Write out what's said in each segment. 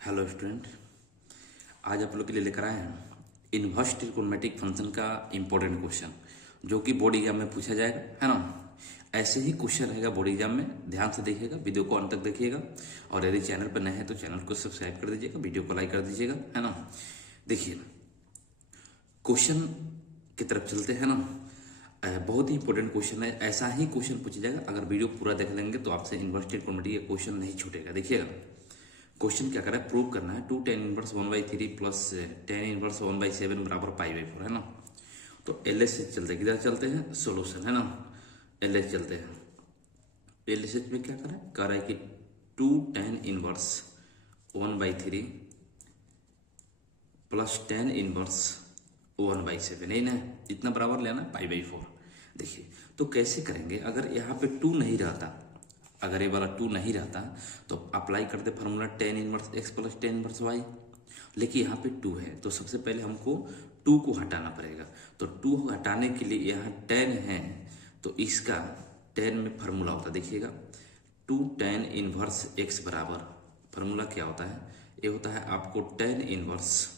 Hello student. आज आप लोग के लिए लेकर आए हैं इन्वर्स ट्रिग्नोमेट्रिक फंक्शन का इम्पोर्टेंट क्वेश्चन, जो कि बोर्ड एग्जाम में पूछा जाएगा, है ना। ऐसे ही क्वेश्चन रहेगा बोर्ड एग्जाम में। ध्यान से देखिएगा, वीडियो को अंत तक देखिएगा। और यदि चैनल पर नए हैं तो चैनल को सब्सक्राइब कर दीजिएगा, वीडियो को लाइक कर दीजिएगा, है ना। देखिए, क्वेश्चन की तरफ चलते हैं ना। बहुत ही इंपॉर्टेंट क्वेश्चन है। ऐसा ही क्वेश्चन पूछा जाएगा, अगर वीडियो पूरा देख लेंगे तो आपसे इन्वर्स ट्रिग्नोमेट्री का क्वेश्चन नहीं छूटेगा। देखिएगा, क्वेश्चन क्या कर रहा है, प्रूव करना है 2 tan inverse 1/3 plus tan inverse 1/7 बराबर π/4, है ना। तो एल एच से चलते, किधर चलते हैं, सोल्यूशन, है ना। एल एच चलते हैं। एल एच में क्या कर रहा है कि 2 tan inverse 1/3 plus tan inverse 1/7, यही ना, इतना बराबर लेना π/4। देखिए, तो कैसे करेंगे, अगर यहाँ पे 2 नहीं रहता, अगर ये वाला 2 नहीं रहता तो अप्लाई करते formula tan inverse x plus tan inverse y। लेकिन यहाँ पे 2 है तो सबसे पहले हमको 2 को हटाना पड़ेगा। तो 2 हटाने के लिए यहाँ tan है, तो इसका tan में फार्मूला होता है, देखिएगा 2 tan इनवर्स x बराबर, फार्मूला क्या होता है, ये होता है आपको tan इनवर्स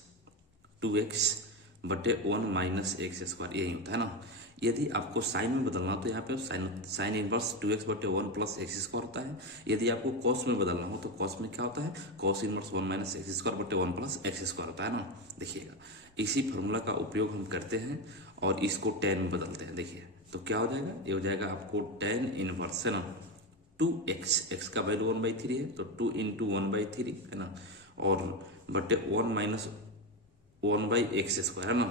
2x बटे 1 माइनस एक्स स्क्वायर, यही होता है ना। यदि आपको साइन में बदलना हो तो यहाँ पे साइन इनवर्स 2x बटे 1 प्लस एक्स स्क्वायर होता है। यदि आपको कॉस में बदलना हो तो कॉस में क्या होता है, cos inverse 1 minus x square बटे 1 प्लस एक्स स्क्वायर होता है ना। देखिएगा, इसी फार्मूला का उपयोग हम करते हैं और इसको tan में बदलते हैं। देखिए, तो क्या हो जाएगा, ये हो जाएगा आपको tan इनवर्स, है ना, 2x, x का वैल्यू 1/3 है तो 2 इंटू 1/3, है ना, और बटे 1 माइनस 1/x स्क्वायर, है ना।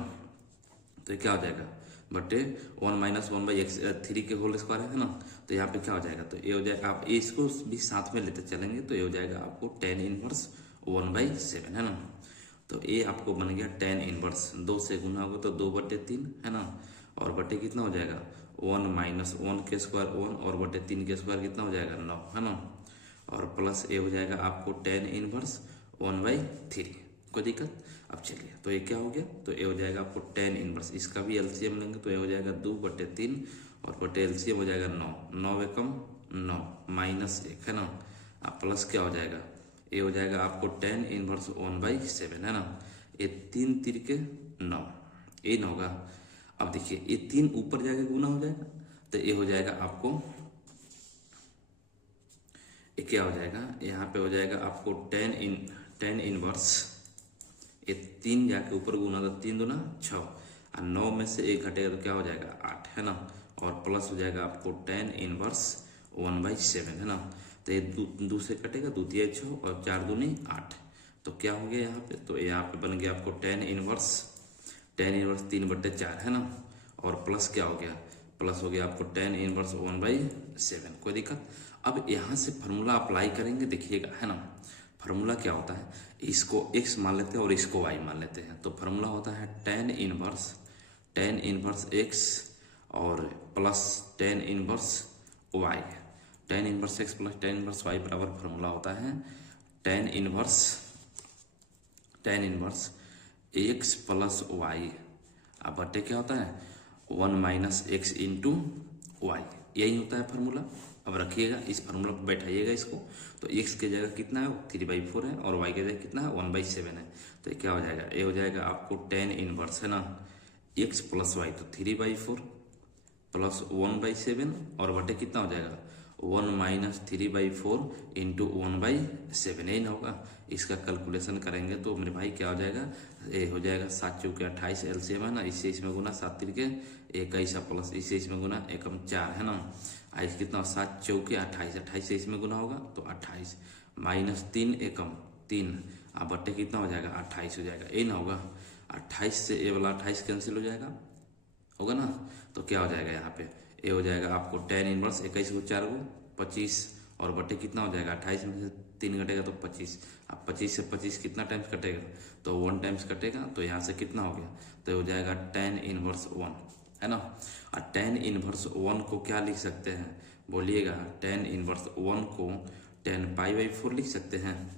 तो ये क्या हो जाएगा, बटे 1 माइनस 1/3 के होल स्क्वायर, है ना। तो यहाँ पे क्या हो जाएगा, तो ये हो जाएगा, आप इसको भी साथ में लेते चलेंगे तो ये हो जाएगा आपको tan इनवर्स 1/7, है ना। तो ये आपको बन गया tan इनवर्स, 2 से गुना होगा तो 2/3, है ना, और बटे कितना हो जाएगा 1 माइनस 1 के स्क्वायर 1 और बटे 3 के स्क्वायर कितना हो जाएगा 9, है ना, और प्लस ये हो जाएगा आपको tan इनवर्स 1/3। कोई दिक्कत। अब चलिए, तो ये क्या हो गया, तो ये हो जाएगा आपको tan इनवर्स, इसका भी एलसीएम लेंगे तो ये हो जाएगा 2/3 और बटे एलसीएम हो जाएगा 9, 9 एकम 9 माइनस 1, है ना। अब प्लस क्या हो जाएगा, ये हो जाएगा आपको tan इनवर्स 1/7, है ना। ये 3 तिरके 9, ये न होगा। अब देखिए, ये 3 ऊपर जाके गुना हो जाएगा तो ये हो जाएगा आपको, ये क्या हो जाएगा, यहाँ पे हो जाएगा आपको tan इनवर्स, ये 3 जाके ऊपर गुना तो 3 दूना 6 और 9 में से 1 घटेगा तो क्या हो जाएगा 8, है ना, और प्लस हो जाएगा आपको tan इनवर्स 1/7, है ना। तो ये 2 से कटेगा, 2 तिया 6 और 4 दूनी 8, तो क्या हो गया यहाँ पे, तो यहाँ पे बन गया आपको tan इनवर्स 3/4, है ना, और प्लस क्या हो गया, प्लस हो गया आपको tan इनवर्स 1/7। कोई दिक्कत। अब यहाँ से फार्मूला अप्लाई करेंगे, देखिएगा, है ना। फार्मूला क्या होता है, इसको x मान लेते हैं और इसको y मान लेते हैं। तो फार्मूला होता है tan इनवर्स x और plus tan inverse y। tan inverse x plus tan inverse y बराबर फार्मूला होता है tan inverse x plus y, अब बटे क्या होता है 1 माइनस एक्स इंटू वाई, यही होता है फार्मूला। अब रखिएगा, इस फार्मूला पर बैठाइएगा इसको, तो x की जगह कितना है 3/4 है और y की जगह कितना है 1/7 है। तो ये क्या हो जाएगा, ये हो जाएगा आपको tan इनवर्स, है ना, x प्लस वाई, तो 3/4 प्लस 1/7 और बटे कितना हो जाएगा 1 माइनस 3/4 इंटू 1/7, यही ना होगा। इसका कैलकुलेशन करेंगे तो मेरे भाई क्या हो जाएगा, ये हो जाएगा 7 चौके 28 एलसीएम, है ना, इससे इसमें गुना 7 तिरके 21 प्लस इससे इसमें गुना एकम 4, है ना, आज कितना 7 चौके 28, 28 से इसमें गुना होगा तो 28 माइनस 3 एकम 3, अब बट्टे कितना हो जाएगा 28 हो जाएगा, ये ना होगा। 28 से ये वाला 28 कैंसिल हो जाएगा, होगा ना। तो क्या हो जाएगा यहाँ पे, ये हो जाएगा आपको tan इनवर्स 21 को 4 को 25 और बटे कितना हो जाएगा 28 में से 3 घटेगा तो 25। अब 25 से 25 कितना टाइम्स कटेगा, तो 1 टाइम्स कटेगा, तो यहाँ से कितना हो गया, तो हो जाएगा tan इनवर्स 1, है ना। और tan इनवर्स 1 को क्या लिख सकते हैं, बोलिएगा, tan इनवर्स 1 को tan π/4 लिख सकते हैं।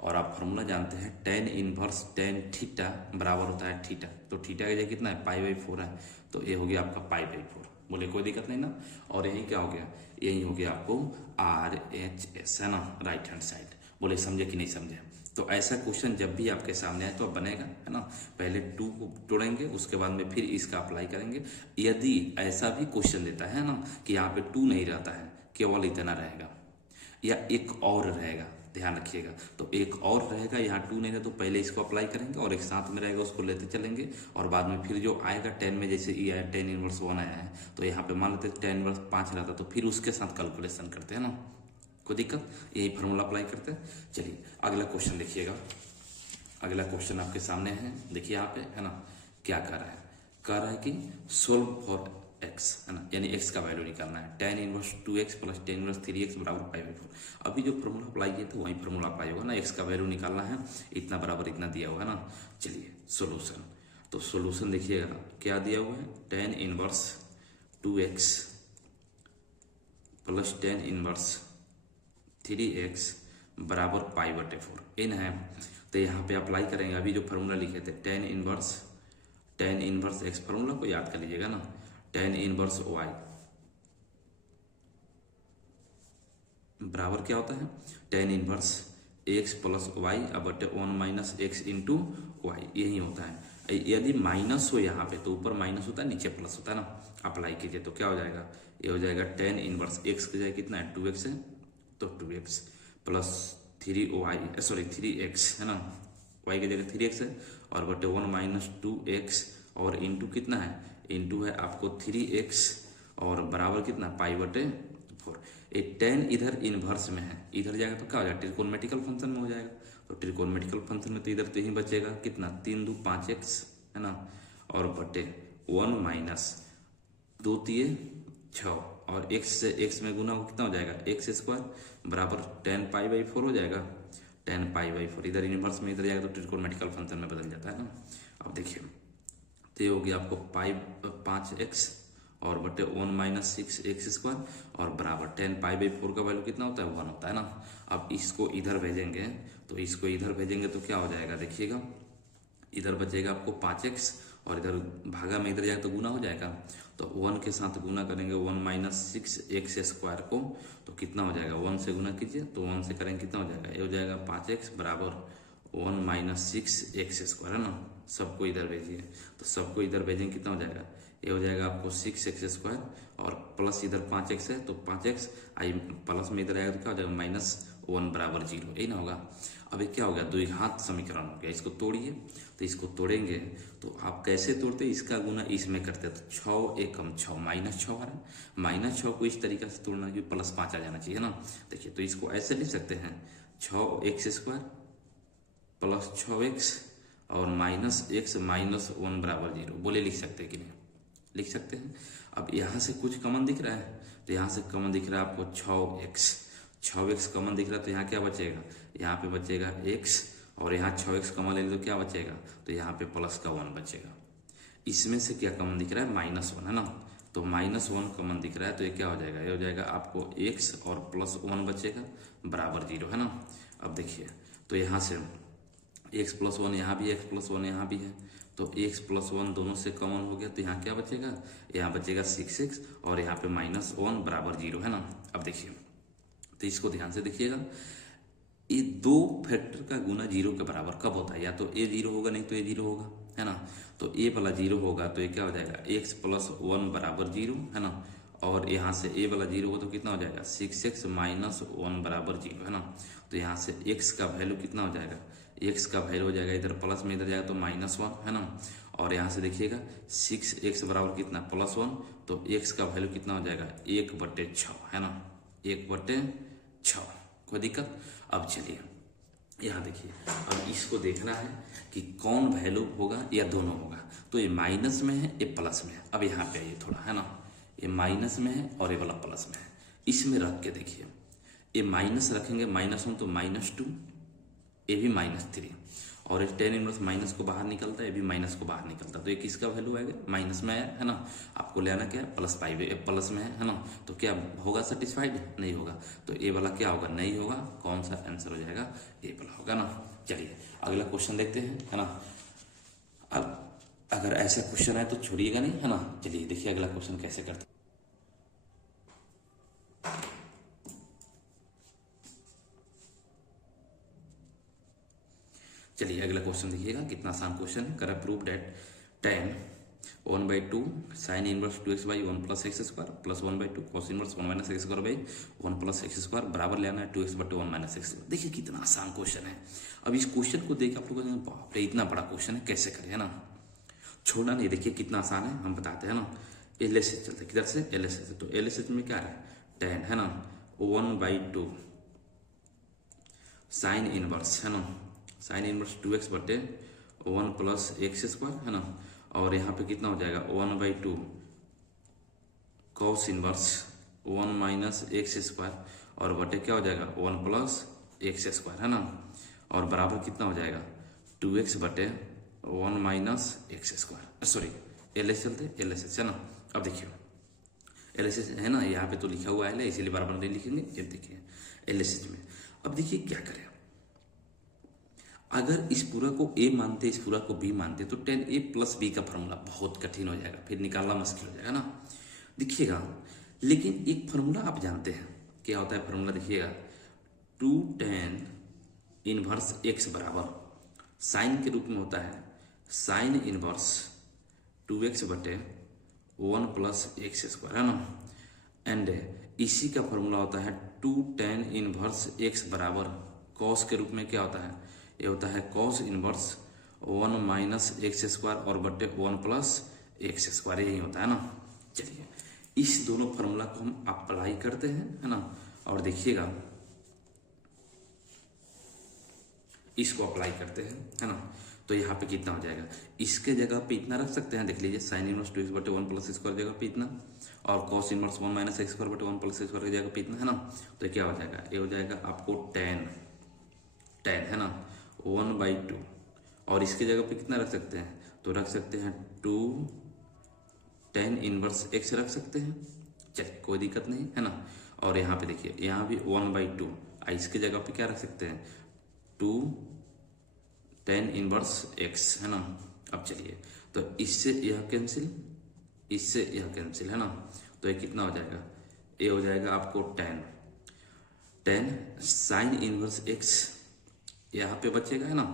और आप फार्मूला जानते हैं tan इनवर्स tan थीटा बराबर होता है थीटा, तो थीटा की जगह कितना है π/4 है, तो ये हो गया आपका π/4। बोले कोई दिक्कत नहीं ना। और यही क्या हो गया, यही हो गया आपको RHS है ना, राइट हैंड साइड। बोले समझे कि नहीं समझे। तो ऐसा क्वेश्चन जब भी आपके सामने आए तो अब बनेगा है ना, पहले 2 को तोड़ेंगे, उसके बाद में फिर इसका अप्लाई करेंगे। यदि ऐसा भी क्वेश्चन देता है ना कि यहाँ पे 2 नहीं रहता है, केवल इतना रहेगा या एक और रहेगा, ध्यान रखिएगा। तो एक और रहेगा, यहाँ 2 नहीं रहे तो पहले इसको अप्लाई करेंगे और एक साथ में रहेगा उसको लेते चलेंगे, और बाद में फिर जो आएगा 10 में, जैसे ये आया 10 इनवर्स 1 आया है, तो यहाँ पे मान लेते 10 इनवर्स 5 रहता तो फिर उसके साथ कैलकुलेशन करते हैं ना, कोई दिक्कत, यही फार्मूला अप्लाई करते हैं। चलिए अगला क्वेश्चन देखिएगा। अगला क्वेश्चन आपके सामने है, देखिए यहाँ पे है ना, क्या कह रहा है कि सोल्व फॉर x है ना, यानी x का वैल्यू निकालना है। tan inverse 2x plus tan inverse 3x बराबर π/4। अभी जो फार्मूला अप्लाई किया था वही फार्मूला अप्लाई होगा ना, x का वैल्यू निकालना है, इतना बराबर इतना दिया हुआ है ना। चलिए सोल्यूशन, तो सोल्यूशन देखिएगा क्या दिया हुआ है, tan inverse 2x plus tan inverse 3x बराबर π/4 इन है। तो यहाँ पे अप्लाई करेंगे, अभी जो फार्मूला लिखे थे tan इनवर्स x, फार्मूला को याद कर लीजिएगा ना, tan इनवर्स y बराबर क्या होता है, tan inverse x plus y बटे 1 माइनस एक्स इंटू वाई, यही होता है। यदि माइनस हो यहाँ पे तो ऊपर माइनस होता है, नीचे प्लस होता है ना। अप्लाई कीजिए तो क्या हो जाएगा, ये हो जाएगा tan इनवर्स x की जगह कितना है 2x है, तो 2x प्लस 3x है ना, y की जगह 3x है, और बटे 1 माइनस 2x और इंटू कितना है, इंटू है आपको 3x और बराबर कितना π/4। एक tan इधर इनवर्स में है, इधर जाएगा तो क्या हो जाएगा, ट्रिकोनमेट्रिकल फंक्शन में हो जाएगा। तो ट्रिकोनमेट्रिकल फंक्शन में तो इधर तो ही बचेगा कितना 3 2 5x है ना, और बटे 1 माइनस 2 3 6 और x से x में गुना हो कितना हो जाएगा x स्क्वायर बराबर tan π/4 हो जाएगा। tan π/4 इधर इनवर्स में इधर जाएगा तो ट्रिकोनमेट्रिकल फंक्शन में बदल जाता है ना। अब देखिए तो ये हो गया आपको 5x और बटे 1 माइनस 6x स्क्वायर और बराबर tan π/4 का वैल्यू कितना होता है 1 होता है ना। अब इसको इधर भेजेंगे, तो इसको इधर भेजेंगे तो क्या हो जाएगा, देखिएगा इधर बचेगा आपको 5x और इधर भागा में इधर जाएगा तो गुना हो जाएगा, तो 1 के साथ गुना करेंगे 1 माइनस 6x स्क्वायर को, तो कितना हो जाएगा 1 से गुना कीजिए तो 1 से करेंगे कितना हो जाएगा, ये हो जाएगा 5x बराबर 1 माइनस 6x स्क्वायर है ना। सबको इधर भेजिए, तो सबको इधर भेजेंगे कितना हो जाएगा, ये हो जाएगा आपको 6x स्क्वायर और प्लस इधर 5x है तो 5x आई प्लस में इधर आएगा तो क्या हो जाएगा -1 बराबर 0, यही ना होगा। अभी क्या हो गया, द्विघात समीकरण हो गया, इसको तोड़िए। तो इसको तोड़ेंगे तो आप कैसे तोड़ते, इसका गुना इसमें करते तो 6 एकम 6 -6 आ रहा है, -6 को इस तरीके से तोड़ना कि +5 आ जाना चाहिए ना। देखिए तो इसको ऐसे लिख सकते हैं 6x स्क्वायर प्लस 6x और -x -1 बराबर 0, बोले लिख सकते हैं कि नहीं, लिख सकते हैं। अब यहाँ से कुछ कॉमन दिख रहा है, तो यहाँ से कॉमन दिख रहा है आपको 6x कॉमन दिख रहा है, तो यहाँ क्या बचेगा, यहाँ पे बचेगा x और यहाँ 6x कॉमन ले तो क्या बचेगा, तो यहाँ पे प्लस का 1 बचेगा। इसमें से क्या कॉमन दिख रहा है -1 है ना, तो -1 कॉमन दिख रहा है, तो ये क्या हो जाएगा, ये हो जाएगा आपको x और +1 बचेगा बराबर 0 है ना। अब देखिए तो यहाँ से x + 1 यहाँ भी, x + 1 यहाँ भी है, तो x + 1 दोनों से कॉमन हो गया, तो यहाँ क्या बचेगा, यहाँ बचेगा 6x और यहाँ पे -1 बराबर 0 है ना। अब देखिए तो इसको ध्यान से देखिएगा, ये 2 फैक्टर का गुना 0 के बराबर कब होता है, या तो a 0 होगा नहीं तो a 0 होगा है ना। तो a वाला 0 होगा तो ये क्या हो जाएगा x + 1 बराबर 0 है ना, और यहाँ से a वाला 0 हो तो कितना हो जाएगा 6x -1 बराबर 0 है ना। तो यहाँ से x का वैल्यू कितना हो जाएगा, x का वैल्यू हो जाएगा इधर प्लस में इधर जाएगा तो -1 है ना, और यहाँ से देखिएगा 6x बराबर कितना +1, तो x का वैल्यू कितना हो जाएगा 1/6 है ना, 1/6, कोई दिक्कत। अब चलिए यहाँ देखिए, अब इसको देखना है कि कौन वैल्यू होगा या दोनों होगा, तो ये माइनस में है ये प्लस में है। अब यहाँ पे आइए थोड़ा है ना, ये माइनस में है और ये वाला प्लस में है, इसमें रख के देखिए, ये माइनस रखेंगे -1 तो -2, ये भी -3 और tan इनवर्स माइनस को बाहर निकलता है, ये भी माइनस को बाहर निकलता है, तो ये किसका वैल्यू आएगा माइनस में आया है ना। आपको लेना क्या है प्लस में है ना, तो क्या होगा सेटिस्फाइड, नहीं होगा, तो ए वाला क्या होगा नहीं होगा, कौन सा आंसर हो जाएगा ए वाला होगा ना। चलिए अगला क्वेश्चन देखते हैं है ना। अब अगर ऐसा क्वेश्चन है तो छोड़िएगा नहीं है ना। चलिए देखिए अगला क्वेश्चन कैसे करते हैं। चलिए अगला क्वेश्चन देखिएगा, कितना आसान क्वेश्चन है। कर prove that tan 1/2 sine inverse 2x/1 + x² plus 1/2 cos inverse 1 - x² 1 + x² बराबर लेना है 2x/1 - x। देखिए कितना आसान क्वेश्चन है। अब इस क्वेश्चन को देख आप लोग बाप रे इतना बड़ा क्वेश्चन है, कैसे करें, है ना। छोड़ना नहीं, देखिए कितना आसान है, हम बताते हैं ना। LHS चलते, किधर से LHS, तो LHS में क्या है tan, है ना 1/2 साइन इनवर्स, है ना, साइन इनवर्स 2x/1 + x², है ना, और यहाँ पे कितना हो जाएगा 1/2 कॉस इनवर्स 1 - x² और बटे क्या हो जाएगा 1 + x², है ना, और बराबर कितना हो जाएगा 2x/1 - x²। सॉरी LHS चलते, LHS है ना। अब देखिए LHS है ना, यहाँ पे तो लिखा हुआ है इसीलिए बराबर नहीं लिखेंगे। ये देखिए LHS में, अब देखिए क्या करें। अगर इस पूरा को a मानते, इस पूरा को b मानते, तो tan a + b का फॉर्मूला बहुत कठिन हो जाएगा, फिर निकालना मुश्किल हो जाएगा ना। देखिएगा, लेकिन एक फार्मूला आप जानते हैं क्या होता है फार्मूला, देखिएगा 2 tan इनवर्स x बराबर साइन के रूप में होता है साइन इनवर्स 2x/1 + x², है ना, एंड इसी का फॉर्मूला होता है 2 tan इनवर्स x बराबर कॉस के रूप में क्या होता है, ये होता है कॉस इनवर्स 1 - x² और बटे 1 + x², यही होता है ना। चलिए इस दोनों फार्मूला को हम अप्लाई करते हैं, है ना, और देखिएगा इसको अप्लाई करते हैं, है ना, तो यहाँ पे कितना हो जाएगा, इसके जगह पे इतना रख सकते हैं, देख लीजिए साइन इनवर्स 2x/1 + x² जगह पे इतना, और कॉस इनवर्स 1 - x²/1 + x² की जगह पे इतना, है ना। तो क्या हो जाएगा, ये हो जाएगा आपको tan, है ना 1/2, और इसके जगह पे कितना रख सकते हैं, तो रख सकते हैं 2 tan इनवर्स x रख सकते हैं, चलिए कोई दिक्कत नहीं, है ना। और यहाँ पे देखिए, यहाँ भी 1/2, इसके जगह पे क्या रख सकते हैं 2 tan इनवर्स x, है ना। अब चलिए, तो इससे यह कैंसिल, इससे यह कैंसिल, है ना, तो ये कितना हो जाएगा, ये हो जाएगा आपको tan साइन इनवर्स x यहाँ पे बचेगा, है ना,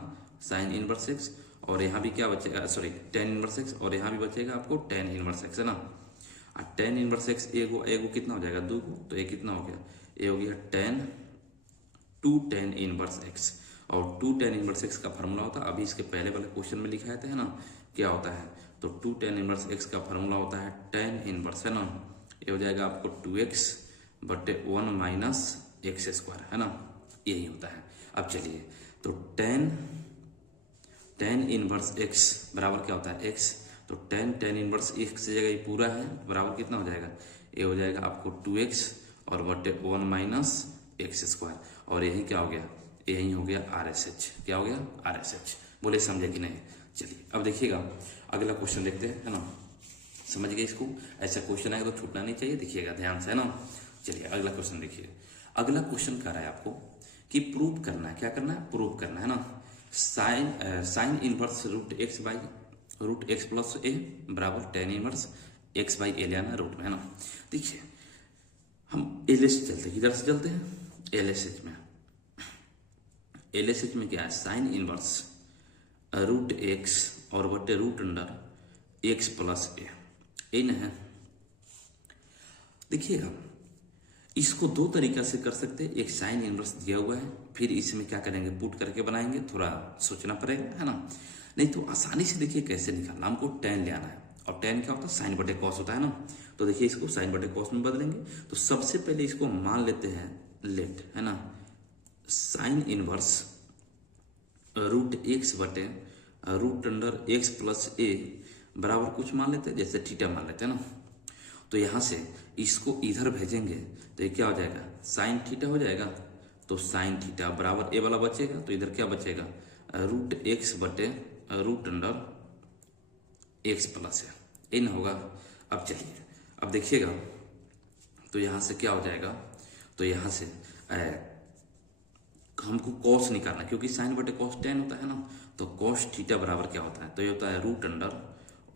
साइन इनवर्स x, और यहाँ भी क्या बचेगा, सॉरी tan इनवर्स x, और यहाँ भी बचेगा आपको tan इनवर्स x, है ना। tan इनवर्स x एगो कितना हो जाएगा 2 को, तो ये कितना हो गया, ये हो गया 2 tan इनवर्स x, और 2 tan इनवर्स x का फार्मूला होता है, अभी इसके पहले वाले क्वेश्चन में लिखा है ना, क्या होता है, तो 2 tan इनवर्स x का फार्मूला होता है tan इनवर्स, है ना, ये हो जाएगा आपको 2x/1 - x², है ना, यही होता है। अब चलिए, तो tan इनवर्स x बराबर क्या होता है x, तो tan इनवर्स x की जगह ये पूरा है, बराबर कितना हो जाएगा, ये हो जाएगा आपको 2x और बटे 1 - x², और यही क्या हो गया, यही हो गया RSH, क्या हो गया RSH, बोले समझे कि नहीं। चलिए अब देखिएगा अगला क्वेश्चन देखते हैं, है ना, समझ गए इसको, ऐसा क्वेश्चन आएगा तो छूटना नहीं चाहिए, देखिएगा ध्यान से, है ना। चलिए अगला क्वेश्चन देखिए, अगला क्वेश्चन कह रहा है आपको कि प्रूव करना है, क्या करना है, प्रूव करना है ना, साइन इनवर्स √x + a बराबर tan इनवर्स x/a लेना रूट में, है ना। देखिए हम LHS चलते हैं, इधर से चलते हैं LHS में, LHS में क्या है, साइन इनवर्स √x और बटे √x + a, इन है। देखिएगा इसको दो तरीका से कर सकते हैं, एक साइन इनवर्स दिया हुआ है, फिर इसमें क्या करेंगे पुट करके बनाएंगे, थोड़ा सोचना पड़ेगा, है ना, नहीं तो आसानी से देखिए कैसे निकालना, हमको tan ले आना है, और tan क्या होता है, साइन बटे कॉस होता है ना। तो देखिए इसको साइन बटे कॉस में बदलेंगे, तो सबसे पहले इसको मान लेते हैं लेट, है ना, साइन इनवर्स √x बटे √x + a बराबर कुछ मान लेते हैं, जैसे थीटा मान लेते हैं ना। तो यहाँ से इसको इधर भेजेंगे तो ये क्या हो जाएगा, साइन थीटा हो जाएगा, तो साइन थीटा बराबर ए वाला बचेगा, तो इधर क्या बचेगा √x बटे √x + a, इन होगा। अब चलिए अब देखिएगा, तो यहाँ से क्या हो जाएगा, तो यहाँ से हमको कॉस निकालना, क्योंकि साइन बटे कॉस tan होता है ना, तो कॉस थीटा बराबर क्या होता है, तो ये होता है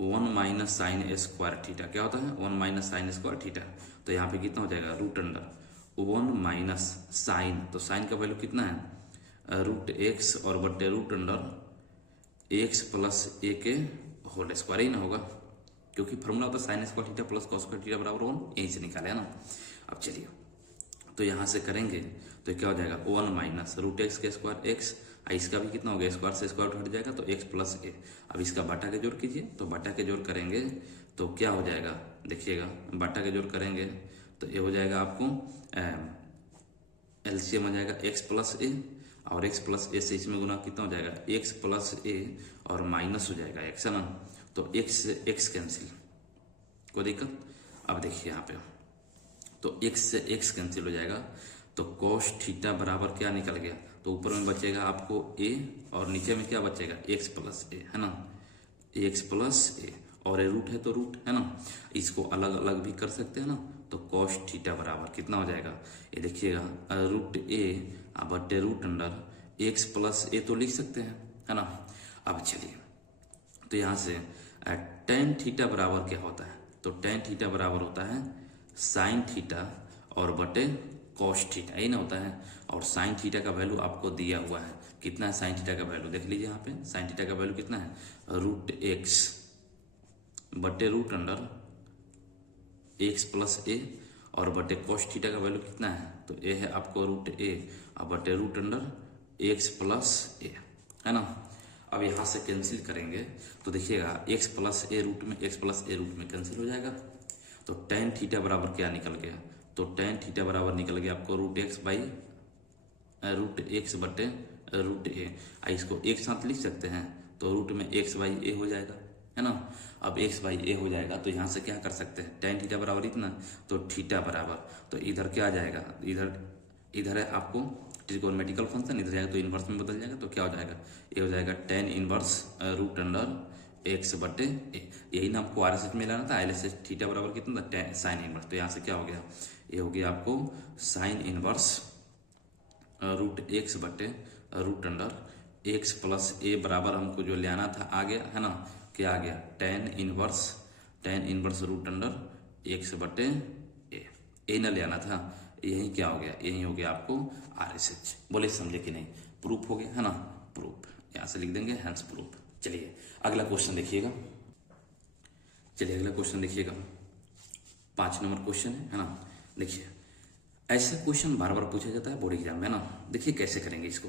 √1 - sin स्क्वायर थीटा, क्या होता है 1 - sin स्क्वायर थीटा, तो यहाँ पे कितना हो जाएगा √1 - sin, तो साइन का वैल्यू कितना है रूट एक्स और बटे रूट अंडर एक्स प्लस ए के होल स्क्वायर ही ना होगा, क्योंकि फॉर्मूला होता है sine square theta plus cos square theta बराबर 1, यहीं से निकाले है ना। अब चलिए तो यहाँ से करेंगे तो क्या हो जाएगा 1 माइनस रूट एक्स के स्क्वायर एक्स, इसका भी कितना हो गया स्क्वायर से स्क्वायर हट जाएगा तो एक्स प्लस ए। अब इसका बाटा के जोड़ कीजिए, तो बाटा के जोड़ करेंगे तो क्या हो जाएगा, देखिएगा बाटा के जोड़ करेंगे तो ये हो जाएगा आपको एलसीएम हो जाएगा एक्स प्लस ए, और एक्स प्लस ए से इसमें गुना कितना हो जाएगा एक्स प्लस ए और माइनस हो जाएगा एक्स, है ना। तो एक्स से एक्स कैंसिल, कोई दिक्कत। अब देखिए यहाँ पे तो एक्स से एक्स कैंसिल हो जाएगा, तो कोस थीटा बराबर क्या निकल गया, तो ऊपर में बचेगा आपको ए और नीचे में क्या बचेगा एक्स प्लस ए, है ना, एक्स प्लस ए, और ए रूट है तो रूट है ना, इसको अलग अलग भी कर सकते हैं ना। तो कोस थीटा बराबर कितना हो जाएगा, ये देखिएगा रूट ए बटे रूट अंडर एक्स प्लस ए तो लिख सकते हैं, है ना। अब चलिए तो यहाँ से टेन थीटा बराबर क्या होता है, तो टेन थीटा बराबर होता है साइन थीटा और बटे कॉस थीटा, यही ना होता है। और साइन थीटा का वैल्यू आपको दिया हुआ है, कितना है साइन थीटा का वैल्यू देख लीजिए यहाँ पे, साइन थीटा का वैल्यू कितना है रूट एक्स बटे रूट अंडर एक्स प्लस ए, और बटे कॉस थीटा का वैल्यू कितना है, तो ए है आपको रूट ए और बटे रूट अंडर एक्स प्लस ए, है ना। अब यहाँ से कैंसिल करेंगे तो देखिएगा एक्स प्लस ए रूट में एक्स प्लस ए रूट में कैंसिल हो जाएगा, तो टेन थीटा बराबर क्या निकल गया, तो टेन थीटा बराबर निकल गया आपको root x by root x बटे रूट ए, इसको एक साथ लिख सकते हैं तो रूट में एक्स बाई ए हो जाएगा, है ना। अब एक्स बाई ए हो जाएगा तो यहाँ से क्या कर सकते हैं, टेन थीटा बराबर इतना, तो थीटा बराबर, तो इधर क्या आ जाएगा, इधर है आपको ट्रिगोनोमेट्रिकल फंक्शन, इधर जाएगा तो इन्वर्स में बदल जाएगा, तो क्या हो जाएगा, ये हो जाएगा tan inverse root under x बटे ए, यही ना आपको आरएसएस में लाना था, एलएसएस थीटा बराबर कितना था साइन इनवर्स, तो यहाँ से क्या हो गया, ये हो गया आपको साइन इनवर्स रूट एक्स बटे रूट अंडर एक्स प्लस ए बराबर हमको जो लेना था आ गया, है ना, क्या आ गया tan inverse root under x बटे ए, यही ना लेना था, यही क्या हो गया, यही हो गया आपको आरएसएच। बोले समझे कि नहीं, प्रूफ हो गया, है ना, प्रूफ यहाँ से लिख देंगे हैंस प्रूफ। चलिए अगला क्वेश्चन देखिएगा, चलिए अगला क्वेश्चन देखिएगा 5 नंबर क्वेश्चन है ना। देखिए ऐसा क्वेश्चन बार बार पूछा जाता है बोर्ड एग्जाम में ना, देखिए कैसे करेंगे इसको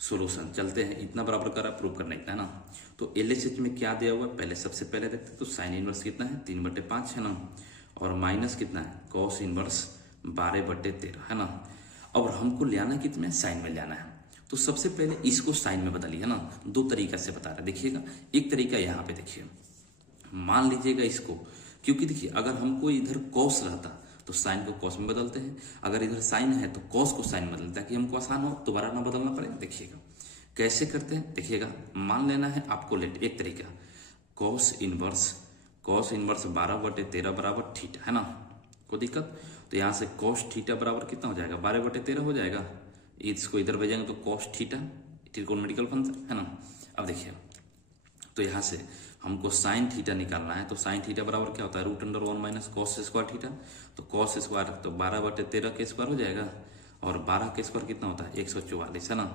सोल्यूशन। चलते हैं, इतना बराबर करा प्रूव करना इतना है ना। तो एलएचएच में क्या दिया हुआ है, पहले सबसे पहले देखते हैं, तो साइन इनवर्स कितना है 3/5 है ना, और माइनस कितना है कॉस इनवर्स 12/13 है ना। और हमको लेना कितना साइन में लेना है, तो सबसे पहले इसको साइन में बदलिए, है ना। 2 तरीका से बता रहा है, देखिएगा एक तरीका यहाँ पे देखिए, मान लीजिएगा इसको, क्योंकि देखिए अगर हमको इधर कॉस रहता तो साइन को कॉस में बदलते हैं, अगर इधर साइन है तो कॉस को साइन में बदलते हैं, ताकि हमको आसान हो, दोबारा ना बदलना पड़े। देखिएगा कैसे करते हैं, देखिएगा मान लेना है आपको लेट, एक तरीका कॉस इनवर्स 12/13 बराबर थीटा, है ना, कोई दिक्कत। तो यहाँ से कॉस थीटा बराबर कितना हो जाएगा 12/13 हो जाएगा, इसको इधर भेजेंगे तो कॉस थीटा, ट्रिगोनोमेट्रिकल फंक्शन है ना। अब देखिए तो यहाँ से हमको साइन थीटा निकालना है, तो साइन थीटा बराबर क्या होता है √1 माइनस कॉस स्क्वायर थीटा, तो कॉस स्क्वायर तो 12/13 के स्क्वायर हो जाएगा, और 12 के स्क्वायर कितना होता है 144 है ना,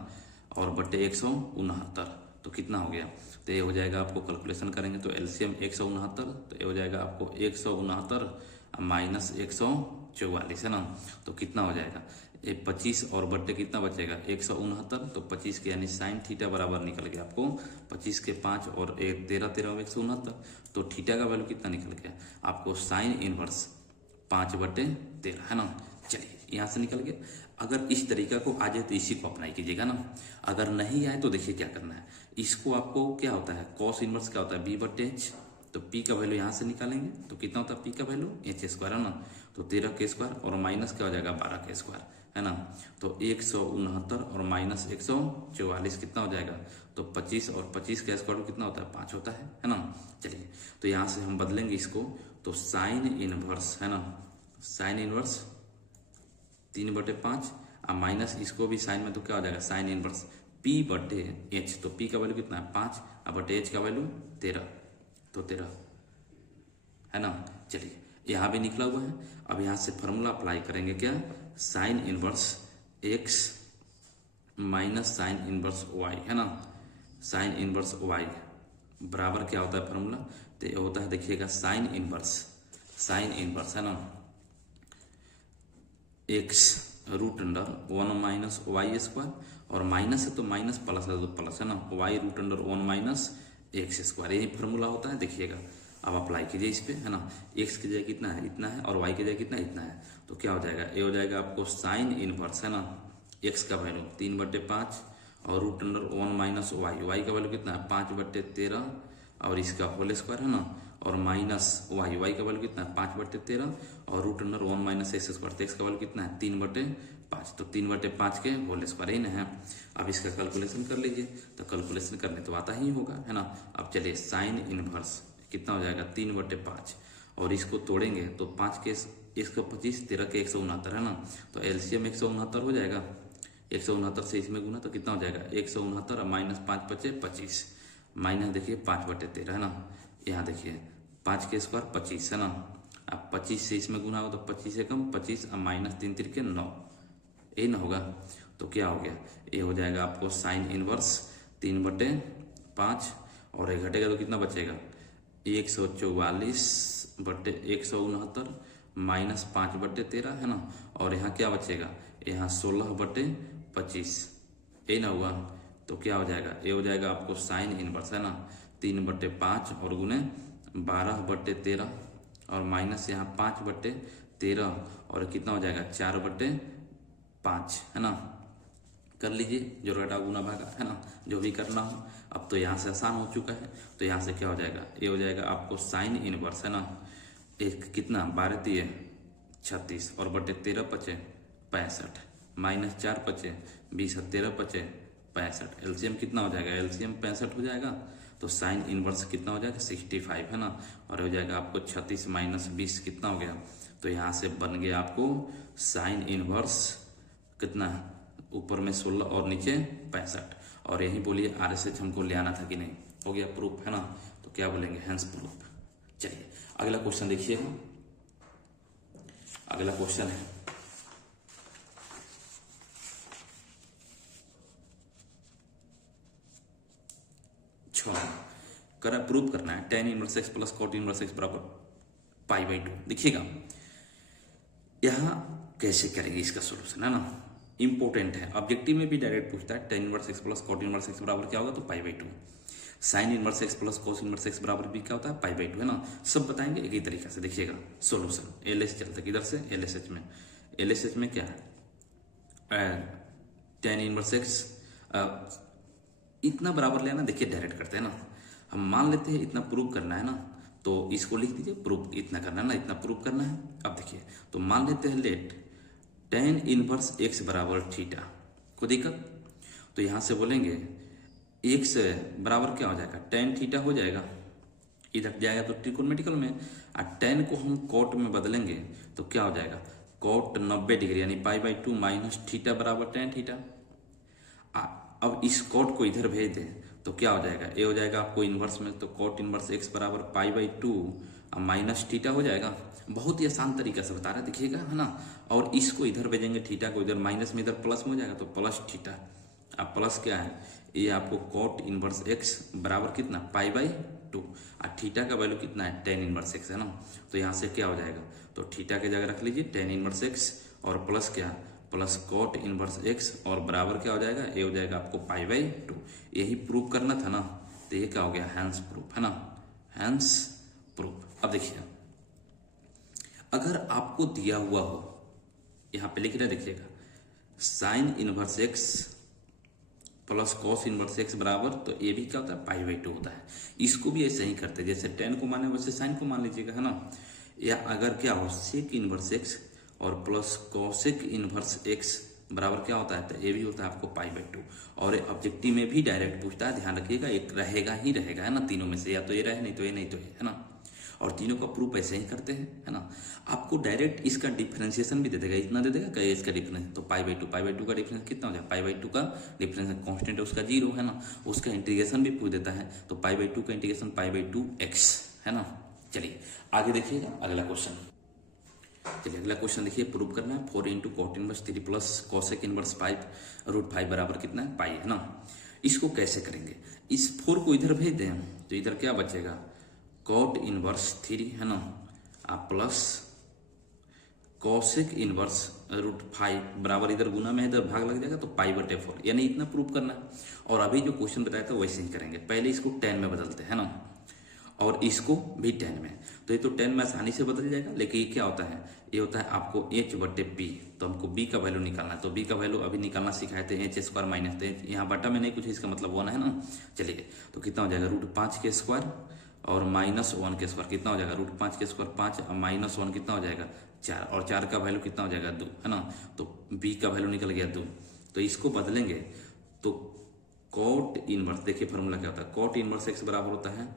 और बटे 169, तो कितना हो गया, तो ये हो जाएगा आपको कैलकुलेशन करेंगे तो एलसीएम 169, तो ये हो जाएगा आपको 169 माइनस 144 है ना, तो कितना हो जाएगा ये 25 और बट्टे कितना बचेगा 169, तो 25 के यानी साइन थीटा बराबर निकल गया आपको 25 के 5 और 13 में 169, तो थीटा का वैल्यू कितना निकल गया आपको साइन इनवर्स 5/13 है ना। चलिए यहाँ से निकल गया। अगर इस तरीका को आ जाए तो इसी को अप्लाई कीजिएगा ना, अगर नहीं आए तो देखिए क्या करना है, इसको आपको क्या होता है कॉस इनवर्स क्या होता है b/h, तो p का वैल्यू यहाँ से निकालेंगे तो कितना होता है p का वैल्यू h² है ना, तो 13 के स्क्वायर और माइनस क्या हो जाएगा 12 के स्क्वायर है ना, तो 169 और माइनस 144 कितना हो जाएगा, तो 25 और 25 का स्क्वायर कितना होता है 5 होता है ना। चलिए तो यहाँ से हम बदलेंगे इसको, तो साइन इनवर्स है ना, साइन इनवर्स 3/5 और माइनस इसको भी साइन में तो क्या हो जाएगा साइन इनवर्स p/h, तो p का वैल्यू कितना है 5 और बटे h का वैल्यू 13, तो 13 है ना। चलिए यहाँ भी निकला हुआ है। अब यहाँ से फॉर्मूला अप्लाई करेंगे क्या, sine inverse x minus sine inverse y, है ना, साइन इनवर्स वाई बराबर क्या होता है फॉर्मूला, तो ये होता है देखिएगा साइन इनवर्स है ना x root under 1 minus y square, और माइनस है तो माइनस, प्लस है तो प्लस, है ना, y root under 1 minus x square, यही फॉर्मूला होता है। देखिएगा अब अप्लाई कीजिए इस पे, है ना, एक्स की जगह कितना है, इतना है, और वाई की जगह कितना, इतना है, तो क्या हो जाएगा, ये हो जाएगा आपको साइन इनवर्स, है ना, एक्स का वैल्यू 3/5 और रूट अंडर 1 माइनस वाई का वैल्यू कितना है 5/13 और इसका होल स्क्वायर, है ना, और माइनस वाई का वैल्यू कितना है 5/13 और root under 1 minus x square, तो एक्स का वैल्यू कितना है 3/5, तो 3/5 के होल स्क्वायर ही ना है। अब इसका कैलकुलेशन कर लीजिए, तो कैलकुलेशन करने तो आता ही होगा, है ना। अब चलिए साइन इनवर्स कितना हो जाएगा 3/5 और इसको तोड़ेंगे तो 5 के 125, 13 के 169, है ना, तो एलसीएम 169 हो जाएगा, 169 से इसमें गुना तो कितना हो जाएगा 169 और माइनस 5 बचे 25, माइनस देखिए 5/13, है ना, यहाँ देखिए 5 के स्क्वायर 25, है ना, अब 25 से इसमें गुना होगा तो 25 से कम 25 और माइनस 3 3 के 9, ये ना होगा, तो क्या हो गया, ये हो जाएगा आपको साइन इनवर्स 3/5 और ये घटेगा तो कितना बचेगा 144/169 माइनस 5/13, है ना, और यहाँ क्या बचेगा, यहाँ 16/25, ये ना हुआ, तो क्या हो जाएगा, ये हो जाएगा आपको साइन इनवर्स, है ना, 3/5 और गुने 12/13 और माइनस यहाँ 5/13 और कितना हो जाएगा 4/5, है ना, कर लीजिए जो घटा गुना भागा, है ना, जो भी करना हो। अब तो यहाँ से आसान हो चुका है, तो यहाँ से क्या हो जाएगा, ये हो जाएगा आपको साइन इनवर्स, है ना, एक कितना 12 36 और बटे 13 बचे 65 माइनस 4 बचे 20 और 13 बचे 65, एलसीएम कितना हो जाएगा, एलसीएम 65 हो जाएगा, तो साइन इनवर्स कितना हो जाएगा 65, है ना, और हो जाएगा आपको 36 माइनस 20 कितना हो गया, तो यहाँ से बन गया आपको साइन इनवर्स कितना, ऊपर में 16 और नीचे 65, और यही बोलिए आरएसएच हमको ले आना था कि नहीं, हो गया प्रूफ, है ना, तो क्या बोलेंगे हैंस प्रूफ। चलिए अगला क्वेश्चन देखिएगा, अगला क्वेश्चन है करा प्रूव करना है tan inverse x plus cot inverse x बराबर π/2। देखिएगा यहाँ कैसे करेंगे इसका सोल्यूशन, है ना, इंपॉर्टेंट है, ऑब्जेक्टिव में भी डायरेक्ट पूछता है tan inverse x plus cot inverse x बराबर क्या होगा, तो π/2, sine inverse x plus cos inverse x बराबर भी क्या होता है π/2, है ना, सब बताएंगे एक ही तरीके से। देखिएगा सोल्यूशन एलएस चलता है किधर से, एलएसएच में क्या है tan इनवर्स x इतना बराबर लेना, देखिए डायरेक्ट करते हैं ना, हम मान लेते हैं इतना प्रूव करना है ना, तो इसको लिख दीजिए प्रूव इतना करना है ना, इतना प्रूव करना है। अब देखिए तो मान लेते हैं लेट tan इनवर्स x बराबर थीटा, कोई दिक्कत, तो यहाँ से बोलेंगे x बराबर क्या हो जाएगा tan थीटा हो जाएगा, इधर जाएगा तो ट्रिकोनोमेट्रिकल में, और tan को हम कॉट में बदलेंगे तो क्या हो जाएगा कॉट 90 डिग्री यानी π/2 माइनस थीटा बराबर tan थीटा। अब इस कॉट को इधर भेज दें तो क्या हो जाएगा, ये हो जाएगा आपको इनवर्स में, तो कॉट इनवर्स x बराबर π/2 माइनस थीटा हो जाएगा। बहुत ही आसान तरीका से बता रहा है, देखिएगा, है ना, और इसको इधर भेजेंगे थीटा को इधर माइनस में, इधर प्लस में हो जाएगा तो प्लस थीटा। अब प्लस क्या है, ये आपको कॉट इनवर्स x बराबर कितना π/2 और थीटा का वैल्यू कितना है tan इनवर्स x, है ना, तो यहाँ से क्या हो जाएगा, तो थीटा की जगह रख लीजिए tan इनवर्स x और प्लस क्या प्लस कॉट इनवर्स x और बराबर क्या हो जाएगा, ये हो जाएगा आपको π/2। यही प्रूव करना था ना, तो ये क्या हो गया हैंस प्रूफ, है ना, हैंस प्रूफ। अब देखिए अगर आपको दिया हुआ हो, यहाँ पे लिख रहे देखिएगा sign inverse x plus cos inverse x बराबर, तो ये भी क्या होता है π/2 होता है। इसको भी ऐसे ही करते हैं, जैसे tan को माने वैसे साइन को मान लीजिएगा, है ना, या अगर क्या हो सेक इनवर्स x और प्लस कॉसेक इनवर्स x बराबर क्या होता है, तो ये भी होता है आपको π/2, और ऑब्जेक्टिव में भी डायरेक्ट पूछता है, ध्यान रखिएगा एक रहेगा ही रहेगा, है ना, तीनों में से या तो ये रहे नहीं तो ये नहीं तो ये, है ना, और तीनों का प्रूफ ऐसे ही करते हैं, है ना। आपको डायरेक्ट इसका डिफरेंशिएशन भी दे देगा, इतना दे देगा क्या इसका डिफरेंस, तो π/2 का डिफरेंस कितना हो जाएगा, π/2 का डिफरेंस कांस्टेंट है उसका 0, है ना, उसका इंटीग्रेशन भी पूछ देता है, तो π/2 का इंटीग्रेशन π/2x, है ना। चलिए आगे देखिएगा अगला क्वेश्चन, चलिए अगला क्वेश्चन देखिए, प्रूव करना है 4 into cot inverse 3 plus cosec inverse 5 root 5 बराबर कितना है, पाई है ना। इसको कैसे करेंगे, इस 4 को इधर भेज दें तो इधर क्या बचेगा, कॉट इनवर्स 3 है ना, आप प्लस कॉसेक इनवर्स रूट 5 बराबर इधर गुना में इधर भाग लग जाएगा तो पाई बटे 4, यानी इतना प्रूव करना है। और अभी जो क्वेश्चन बताया था वैसे ही करेंगे, पहले इसको 10 में बदलते हैं ना, और इसको भी 10 में, तो ये तो 10 में आसानी से बदल जाएगा। लेकिन ये क्या होता है, ये होता है आपको h बटे p, तो हमको b का वैल्यू निकालना है, तो b का वैल्यू अभी निकालना सिखाए थे, एच स्क्वायर माइनस, तो यहाँ बटा में नहीं कुछ, इसका मतलब 1 है ना। चलिए तो कितना हो जाएगा, रूट 5 के स्क्वायर और माइनस 1 के स्क्वायर कितना हो जाएगा, रूट 5 के स्क्वायर 5 और माइनस 1 कितना हो जाएगा 4, और 4 का वैल्यू कितना हो जाएगा 2 है ना, तो b का वैल्यू निकल गया 2। तो इसको बदलेंगे तो कॉट इनवर्स, देखिए फॉर्मूला क्या होता है, कॉट इनवर्स x बराबर होता है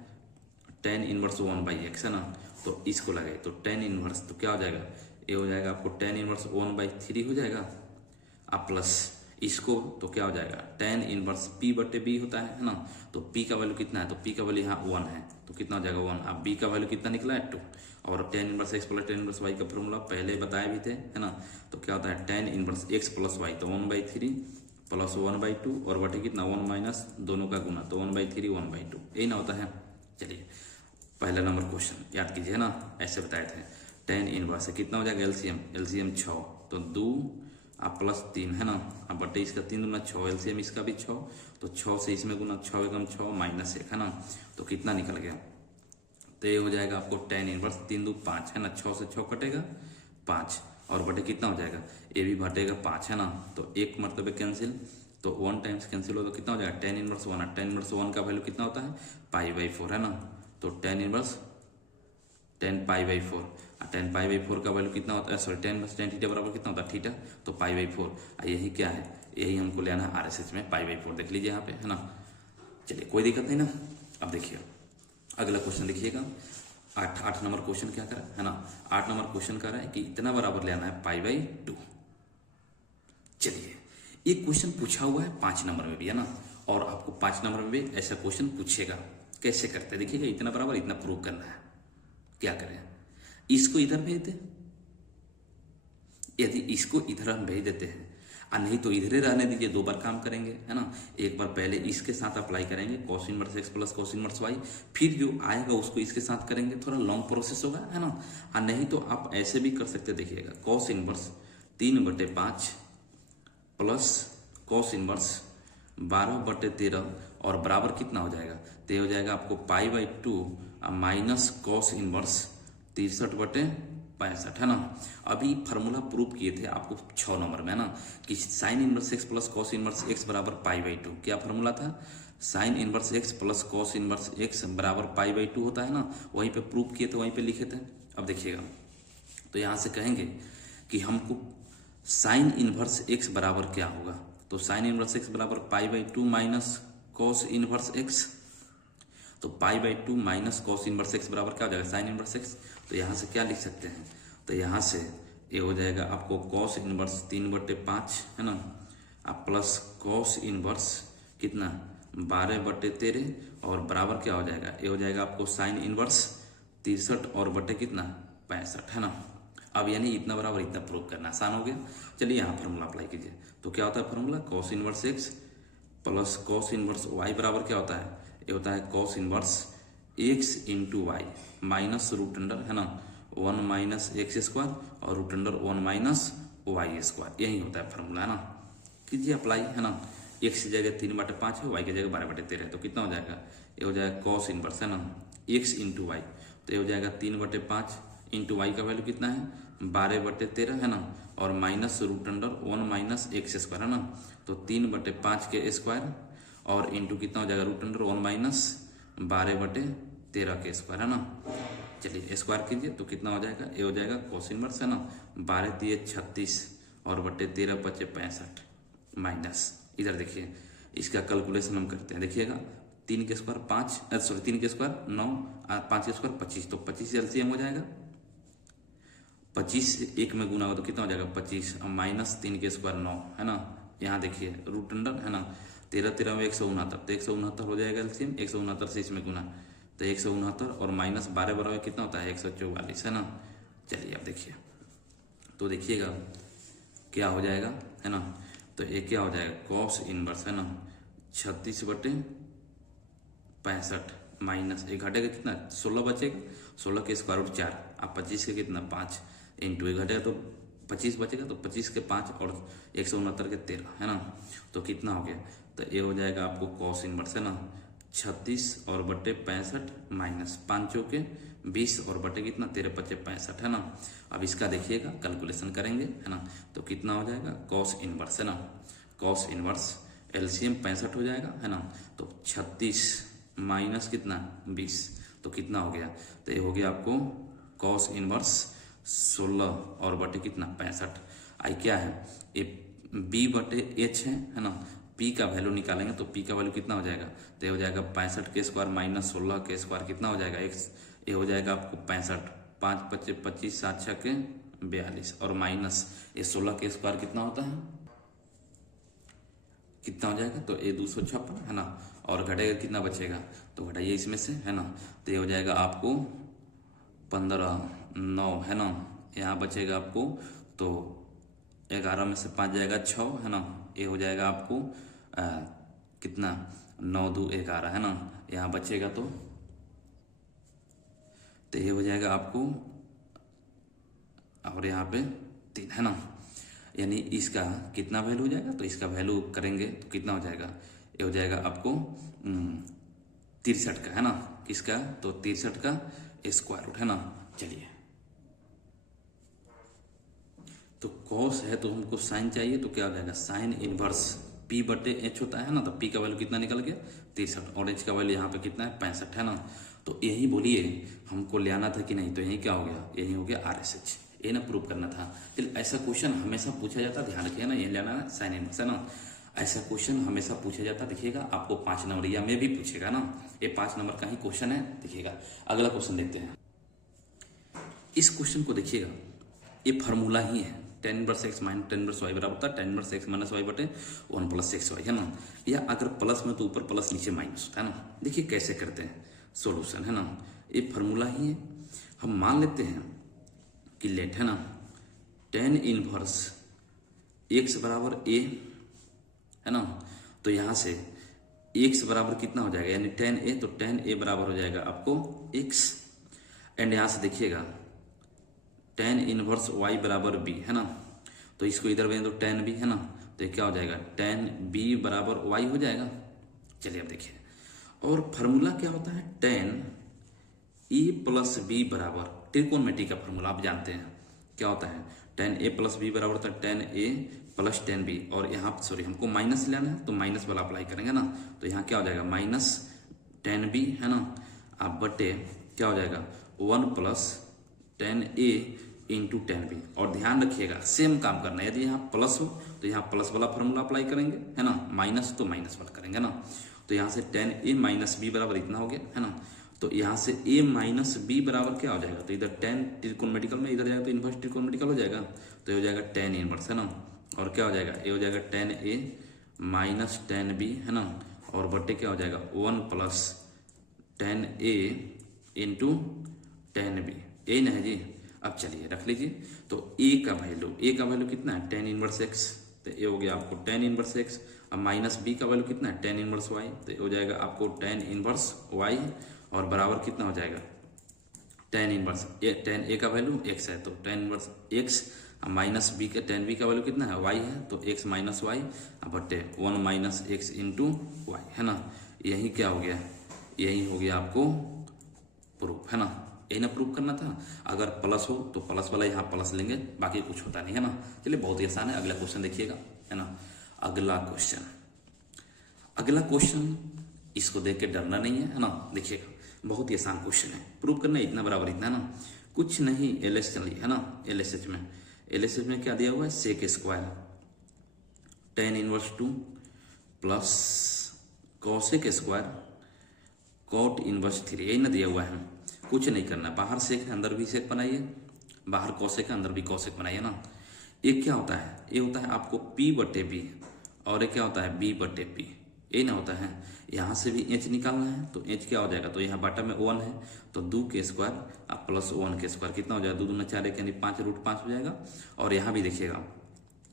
tan इनवर्स 1/x है ना, तो इसको लगाए तो tan इनवर्स, तो क्या हो जाएगा, ये हो जाएगा आपको tan इनवर्स 1/3 हो जाएगा, आप प्लस इसको तो क्या हो जाएगा tan इनवर्स p बटे b होता है ना, तो p का वैल्यू कितना है, तो p का वैल्यू यहाँ 1 है, तो कितना हो जाएगा 1, अब b का वैल्यू कितना निकला है 2, और tan inverse x plus tan inverse y का फॉर्मूला पहले बताए भी थे है ना, तो क्या होता है tan inverse x plus y, तो 1/3 प्लस 1/2 और बटे कितना 1 माइनस दोनों का गुना, तो 1/3 1/2 यही ना होता है। चलिए पहला नंबर क्वेश्चन याद कीजिए ना, ऐसे बताए थे, tan इनवर्स है कितना हो जाएगा, एलसीएम 6, तो 2 आप प्लस 3 है ना, अब बटे इसका 3 गुना 6, एलसीएम इसका भी 6, तो 6 से इसमें गुना 6 एकम 6 माइनस 1 है ना, तो कितना निकल गया, तो ये हो जाएगा आपको tan इनवर्स 3 2 5 है ना, 6 से 6 कटेगा 5, और बटे कितना हो जाएगा, ये भी घटेगा 5 है ना, तो एक मरतबे कैंसिल, तो 1 टाइम्स कैंसिल हो तो कितना हो जाएगा tan इनवर्स 1, tan इनवर्स 1 का वैल्यू कितना होता है पाई/4 है ना, तो tan इनवर्स 10 पाई/4, tan पाई/4 का वैल्यू कितना होता है, sorry tan plus tan theta बराबर कितना होता है थीटा, तो पाई/4, यही क्या है, यही हमको लेना है RSH में पाई/4, देख लीजिए यहाँ पे है ना। चलिए कोई दिक्कत नहीं ना। अब देखिए अगला क्वेश्चन देखिएगा, 8 नंबर क्वेश्चन क्या करा है ना, 8 नंबर क्वेश्चन कह रहा है कि इतना बराबर लेना है पाई/2। चलिए एक क्वेश्चन पूछा हुआ है 5 नंबर में भी है ना, और आपको 5 नंबर में भी ऐसा क्वेश्चन पूछेगा, कैसे करते हैं देखिएगा, इतना बराबर इतना प्रूव करना है, क्या करें, इसको इधर भेज दें, यदि इसको इधर हम भेज देते हैं और नहीं तो इधर ही रहने दीजिए, 2 बार काम करेंगे है ना, एक बार पहले इसके साथ अप्लाई करेंगे cos inverse x plus cos inverse y, फिर जो आएगा उसको इसके साथ करेंगे, थोड़ा लॉन्ग प्रोसेस होगा है ना, और नहीं तो आप ऐसे भी कर सकते, देखिएगा cos inverse 3/5 plus cos inverse 12/13 और बराबर कितना हो जाएगा, तो ये हो जाएगा आपको पाई/2 माइनस कॉस इनवर्स 63/65 है ना। अभी फार्मूला प्रूव किए थे आपको 6 नंबर में है ना, कि sign inverse x plus cos inverse x बराबर पाई/2, क्या फार्मूला था, sign inverse x plus cos inverse x बराबर पाई/2 होता है ना, वहीं पे प्रूव किए थे, वहीं पे लिखे थे। अब देखिएगा तो यहाँ से कहेंगे कि हमको साइन इनवर्स x बराबर क्या होगा, तो साइन इनवर्स x बराबर पाई/2 माइनस कॉस इनवर्स x, तो पाई/2 माइनस कॉस इनवर्स x बराबर क्या हो जाएगा साइन इनवर्स x, तो यहाँ से क्या लिख सकते हैं, तो यहाँ से ये हो जाएगा आपको कॉस इनवर्स 3/5 है ना, आप प्लस कॉस इनवर्स कितना 12/13 और बराबर क्या हो जाएगा, ये हो जाएगा आपको साइन इनवर्स 63 और बटे कितना 65 है ना। अब यानी इतना बराबर इतना प्रूव करना आसान हो गया। चलिए यहाँ फार्मूला अप्लाई कीजिए, तो क्या होता है formula, cos inverse x plus cos inverse y बराबर क्या होता है, ये होता है cos inverse x into y minus root under है ना 1 माइनस एक्स स्क्वायर और root under 1 minus y square, यही होता है फार्मूला है ना। कीजिए अप्लाई है ना, x की जगह 3/5 है, y की जगह 12/13 है, तो कितना हो जाएगा, ये हो जाएगा कॉस इनवर्स है ना x इंटू वाई, तो ये हो जाएगा 3/5 इंटू वाई का वैल्यू कितना है 12/13 है ना, और minus root under 1 minus x square है ना, तो 3/5 के स्क्वायर और इंटू कितना हो जाएगा रूट अंडर 1 माइनस 12/13 के स्क्वायर है ना। चलिए स्क्वायर कीजिए तो कितना हो जाएगा, ये हो जाएगा कॉस इनवर्स है ना 12 × 36 और बटे 13 × 5 = 65 माइनस, इधर देखिए इसका कैलकुलेशन हम करते हैं, देखिएगा 3 के स्क्वायर 5 सॉरी 3 के स्क्वायर 9 5 के स्क्वायर 25, तो 25 एलसीएम हो जाएगा, 25 1 में गुना होगा तो कितना हो जाएगा 25 माइनस 3 के स्क्वायर 9 है ना, यहाँ देखिए रूट अंडर है ना 13 में 169, तो 169 हो जाएगा एलसीएम, 169 से इसमें गुना तो 169 और माइनस 12 बराबर कितना होता है 144 है ना। चलिए अब देखिए तो देखिएगा क्या हो जाएगा, है ना। तो ये क्या हो जाएगा, कॉस इनवर्स, है ना, 36/65 माइनस एक घटेगा कितना, 16 बचेगा, 16 के स्क्वायर रूट 4, अब 25 के कितना 5 इंटू एक घटेगा तो 25 बचेगा, तो 25 के 5 और 169 के 13, है ना। तो कितना हो गया, तो ये हो जाएगा आपको कॉस इनवर्स, है ना, 36 और बटे 65 माइनस 5 चौके 20 और बटे कितना 13×5 = 65, है ना। अब इसका देखिएगा कैलकुलेशन करेंगे, है ना, तो कितना हो जाएगा कॉस इनवर्स, है ना, कॉस इनवर्स एलसीएम 65 हो जाएगा, है ना। तो 36 माइनस कितना 20, तो कितना हो गया, तो ये हो गया आपको कॉस इनवर्स 16 और बटे कितना 65। आई क्या है, ये बी बटे एच है ना। पी का वैल्यू निकालेंगे तो पी का वैल्यू कितना हो जाएगा, तो ये हो जाएगा 65 के स्क्वायर माइनस 16 के स्क्वायर कितना हो जाएगा एक्स, ये हो जाएगा आपको 65, 5 × 5 = 25, 7 × 6 = 42 और माइनस ये 16 के स्क्वायर कितना होता है, कितना हो जाएगा, तो ये 256, है ना। और घटेगा कितना बचेगा, तो घटाइए इसमें से, है ना, तो ये हो जाएगा आपको 15, 9, है ना। यहाँ बचेगा आपको तो 11 में से 5 जाएगा 6, है ना। ये हो जाएगा आपको कितना 9 2 11, है ना। यहाँ बचेगा तो ये हो जाएगा आपको और यहाँ पे 3, है ना। यानी इसका कितना वैल्यू हो जाएगा, तो इसका वैल्यू करेंगे तो कितना हो जाएगा, ये हो जाएगा आपको 63 का, है ना। किसका, तो 63 का स्क्वायर रूट, है ना। चलिए, तो कॉस है तो हमको साइन चाहिए, तो क्या हो जाएगा साइन इनवर्स पी बटे एच होता है ना। तो पी का वैल्यू कितना निकल गया 63 और एच का वैल्यू यहाँ पे कितना है 65, है ना। तो यही बोलिए हमको ले आना था कि नहीं, तो यही क्या हो गया, यही हो गया RSH, ये ना प्रूव करना था। चलिए, ऐसा क्वेश्चन हमेशा पूछा जाता, ध्यान रखिए ना, ये लेना है साइन इनवर्स, है ना। ऐसा क्वेश्चन हमेशा पूछा जाता, देखिएगा आपको 5 नंबर में भी पूछेगा ना, ये 5 नंबर का ही क्वेश्चन है। देखिएगा अगला क्वेश्चन देखते हैं। इस क्वेश्चन को देखिएगा, ये फार्मूला ही है, tan inverse x minus tan inverse y बराबर होता है tan inverse x minus y बटे 1 + xy, है ना। या अगर प्लस में तो ऊपर प्लस नीचे माइनस होता है ना। देखिए कैसे करते हैं सॉल्यूशन, है ना, ये फार्मूला ही है। हम मान लेते हैं कि लेट, है ना, tan इनवर्स x बराबर a, है ना। तो यहाँ से x बराबर कितना हो जाएगा, यानी tan a, तो tan a बराबर हो जाएगा आपको x, एंड यहाँ से देखिएगा tan इनवर्स y बराबर b, है ना। तो इसको इधर भेज दो tan b, है ना। तो ये क्या हो जाएगा tan b बराबर y हो जाएगा। चलिए अब देखिए, और फार्मूला क्या होता है, tan a + b बराबर ट्रिकोनोमेट्री का फार्मूला आप जानते हैं क्या होता है, tan a + b बराबर होता है tan a + tan b, और यहाँ सॉरी हमको माइनस लेना है तो माइनस वाला अप्लाई करेंगे ना। तो यहाँ क्या हो जाएगा माइनस tan b, है ना, आप बटे क्या हो जाएगा 1 + tan a into tan b। और ध्यान रखिएगा सेम काम करना है, यदि यहाँ प्लस हो तो यहाँ प्लस वाला फार्मूला अप्लाई करेंगे, है ना, माइनस तो माइनस वाला करेंगे ना। तो यहाँ से tan a - b बराबर इतना हो गया, है ना। तो यहाँ से a - b बराबर क्या हो जाएगा, तो इधर tan ट्रिकोनोमेट्रिकल में इधर जाएगा तो इनवर्स ट्रिकोनोमेट्रिकल हो जाएगा, तो ये हो जाएगा tan इनवर्स, है ना। और क्या हो जाएगा, ये हो जाएगा tan a - tan b, है ना, और बटे क्या हो जाएगा 1 + tan a into tan b, यही ना है जी। अब चलिए रख लीजिए, तो a का वैल्यू कितना है tan इनवर्स x, तो ये हो गया आपको tan इनवर्स x। अब माइनस b का वैल्यू कितना है tan इनवर्स y, तो ये हो जाएगा आपको tan इनवर्स y, और बराबर कितना हो जाएगा tan इनवर्स tan a का वैल्यू x है तो tan inverse x, minus b का tan b का वैल्यू कितना है y है तो x - y बटे 1 - x इंटू y, है ना। यही क्या हो गया, यही हो गया आपको प्रूफ, है ना। यही ना प्रूफ करना था, अगर प्लस हो तो प्लस वाला यहाँ प्लस लेंगे, बाकी कुछ होता नहीं, है ना। चलिए बहुत ही आसान है, अगला क्वेश्चन देखिएगा, है ना। अगला क्वेश्चन इसको देख के डरना नहीं है ना। देखिएगा बहुत ही आसान क्वेश्चन है, प्रूफ करना है, इतना बराबर इतना, है ना, कुछ नहीं LS चलिए, है ना। LHS में क्या दिया हुआ है sec square tan inverse 2 plus cosec square cot inverse 3, यही ना दिया हुआ है। कुछ नहीं करना, बाहर सेक है अंदर भी सेक बनाइए, बाहर कॉसेक है अंदर भी कॉसेक बनाइए ना। ये क्या होता है, ये होता है आपको p/b, और ये क्या होता है b/p, ये ना होता है। यहाँ से भी एच निकालना है, तो एच क्या हो जाएगा, तो यहाँ बटा में 1 है तो 2 के स्क्वायर अब प्लस 1 के स्क्वायर कितना हो जाएगा, 2 दूना 4 यानी 5 रूट 5 हो जाएगा। और यहाँ भी देखिएगा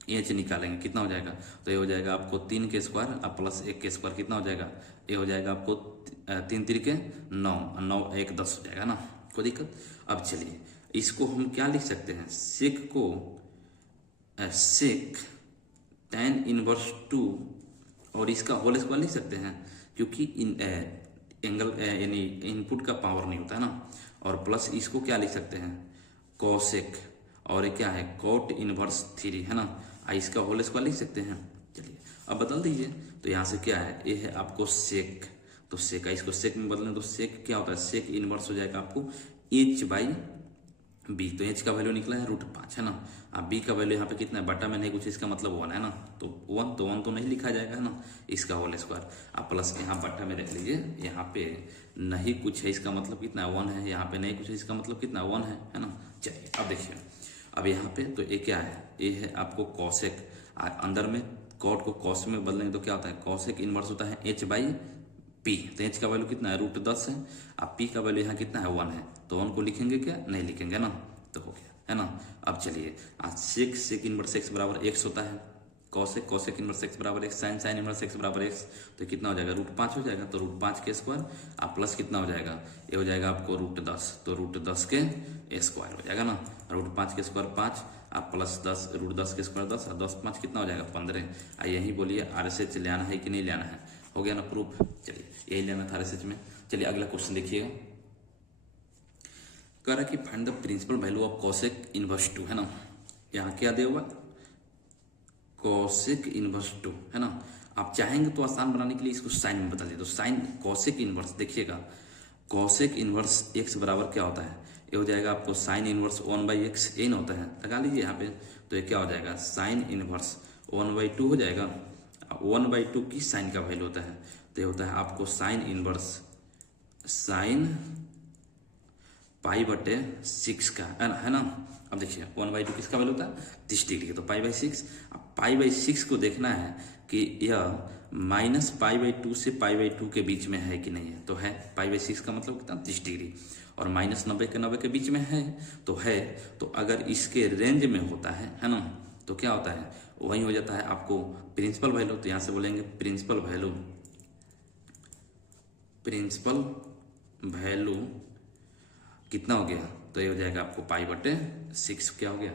एच निकालेंगे कितना हो जाएगा, तो ये हो जाएगा आपको 3 के स्क्वायर अब प्लस 1 के स्क्वायर कितना हो जाएगा, ये हो जाएगा आपको 3 3 9 9 1 10 हो जाएगा ना, कोई दिक्कत। अब चलिए इसको हम क्या लिख सकते हैं, सेक को सेक tan इनवर्स 2 और इसका होल स्क्वायर लिख सकते हैं, क्योंकि एंगल यानी इनपुट का पावर नहीं होता है ना। और प्लस इसको क्या लिख सकते हैं, कोसेक, और ये क्या है कोट इनवर्स 3 है ना, इसका होल स्क्वायर लिख सकते हैं। चलिए अब बदल दीजिए, तो यहाँ से क्या है, ये है आपको सेक, तो सेक इसको सेक में बदलें तो सेक क्या होता है, सेक इनवर्स हो जाएगा आपको एच बाई बी, तो एच का वैल्यू निकला है रूट 5 है ना। अब बी का वैल्यू यहाँ पे कितना है, बटा में नहीं कुछ, इसका मतलब 1 है ना, तो 1 तो नहीं लिखा जाएगा है ना, इसका होल स्क्वायर। अब प्लस यहाँ बटा में रख लीजिए, यहाँ पे नहीं कुछ है इसका मतलब कितना 1 है, यहाँ पे नहीं कुछ है इसका मतलब कितना 1 है ना। चलिए अब देखिए, अब यहाँ पे तो ये क्या है, ये है आपको कॉसेक, अंदर में कॉट को कॉस में बदलेंगे तो क्या होता है, कॉसेक इनवर्स होता है एच बाई पी, तो एच का वैल्यू कितना है रूट 10 है। अब पी का वैल्यू यहाँ कितना है 1 है, तो 1 को लिखेंगे क्या, नहीं लिखेंगे ना, तो हो गया है ना। अब चलिए आज सेक इनवर्स एक्स बराबर एक्स होता है, कॉसेक इनवर्स एक्स बराबर एक्स, साइन इनवर्स एक्स बराबर एक्स, तो कितना हो जाएगा रूट 5 हो जाएगा, तो रूट 5 के स्क्वायर अब प्लस कितना हो जाएगा, ये हो जाएगा आपको रूट 10, तो रूट 10 के स्क्वायर हो जाएगा ना, रूट 5 के स्क्वायर 5 आप प्लस 10 रूट 10 के स्क्वायर 10 और 10 5 कितना हो जाएगा 15। यही बोलिए RSH लेना है कि नहीं लेना है, हो गया ना प्रूफ। चलिए यही लेना था RSH में। चलिए अगला क्वेश्चन देखिएगा, कह रहा कि find the principal value of cosec inverse 2 है ना, यहाँ क्या दिया हुआ कोसेक इनवर्स 2 है ना। आप चाहेंगे तो आसान बनाने के लिए इसको साइन में बता दिए, तो साइन कोसेक इनवर्स देखिएगा, कोसेक इनवर्स एक्स बराबर क्या होता है, ये हो जाएगा आपको साइन इनवर्स 1/x, यही ना होता है, लगा लीजिए यहाँ पे, तो ये क्या हो जाएगा साइन इनवर्स 1/2 हो जाएगा। 1/2 की साइन का वैल्यू होता है, तो ये होता है आपको साइन इनवर्स साइन π/6 का है ना। अब देखिए 1/2 किसका वैल्यू होता है 30 डिग्री का, तो π/6। अब π/6 को देखना है कि यह -π/2 से π/2 के बीच में है कि नहीं है, तो है, π/6 का मतलब कितना 30 डिग्री, और -90 के 90 के बीच में है, तो अगर इसके रेंज में होता है ना, तो क्या होता है वही हो जाता है आपको प्रिंसिपल वैल्यू। तो यहाँ से बोलेंगे प्रिंसिपल वैल्यू कितना हो गया, तो ये हो जाएगा आपको π/6 क्या हो गया,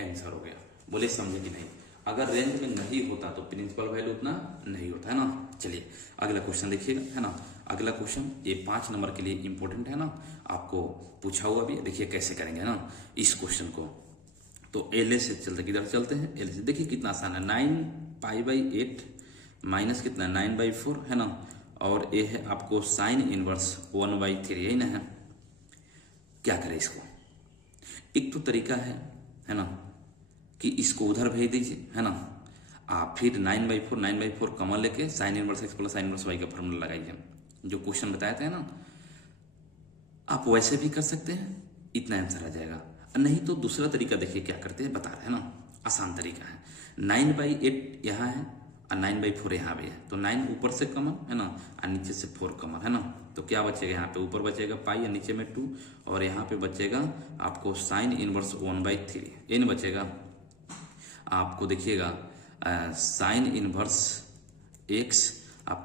आंसर हो गया। बोले समझे कि नहीं, अगर रेंज में नहीं होता तो प्रिंसिपल वैल्यू उतना नहीं होता है ना। चलिए अगला क्वेश्चन देखिएगा है ना, अगला क्वेश्चन ये 5 नंबर के लिए इंपॉर्टेंट है ना, आपको पूछा हुआ भी है, देखिए कैसे करेंगे ना इस क्वेश्चन को। तो एल से चलते किधर चलते हैं, एल से देखिए कितना आसान है, 9π/8 माइनस कितना 9/4 है ना, और ये है आपको साइन इनवर्स 1/3, यही ना है। क्या करें इसको, एक तो तरीका है ना कि इसको उधर भेज दीजिए है ना, आप फिर 9/4 कॉमन लेके sine inverse x plus sine inverse y का फॉर्मूला लगाइए, जो क्वेश्चन बताया था ना, आप वैसे भी कर सकते हैं, इतना आंसर आ जाएगा। नहीं तो दूसरा तरीका देखिए क्या करते हैं, बता रहे हैं ना, आसान तरीका है, 9/8 यहाँ है और 9/4 यहाँ भी है, तो 9 ऊपर से कॉमन है ना और नीचे से 4 कॉमन है ना, तो क्या बचेगा, यहाँ पे ऊपर बचेगा पाई और नीचे में 2, और यहाँ पे बचेगा आपको साइन इनवर्स 1/3, ये नहीं बचेगा आपको, देखिएगा sign inverse x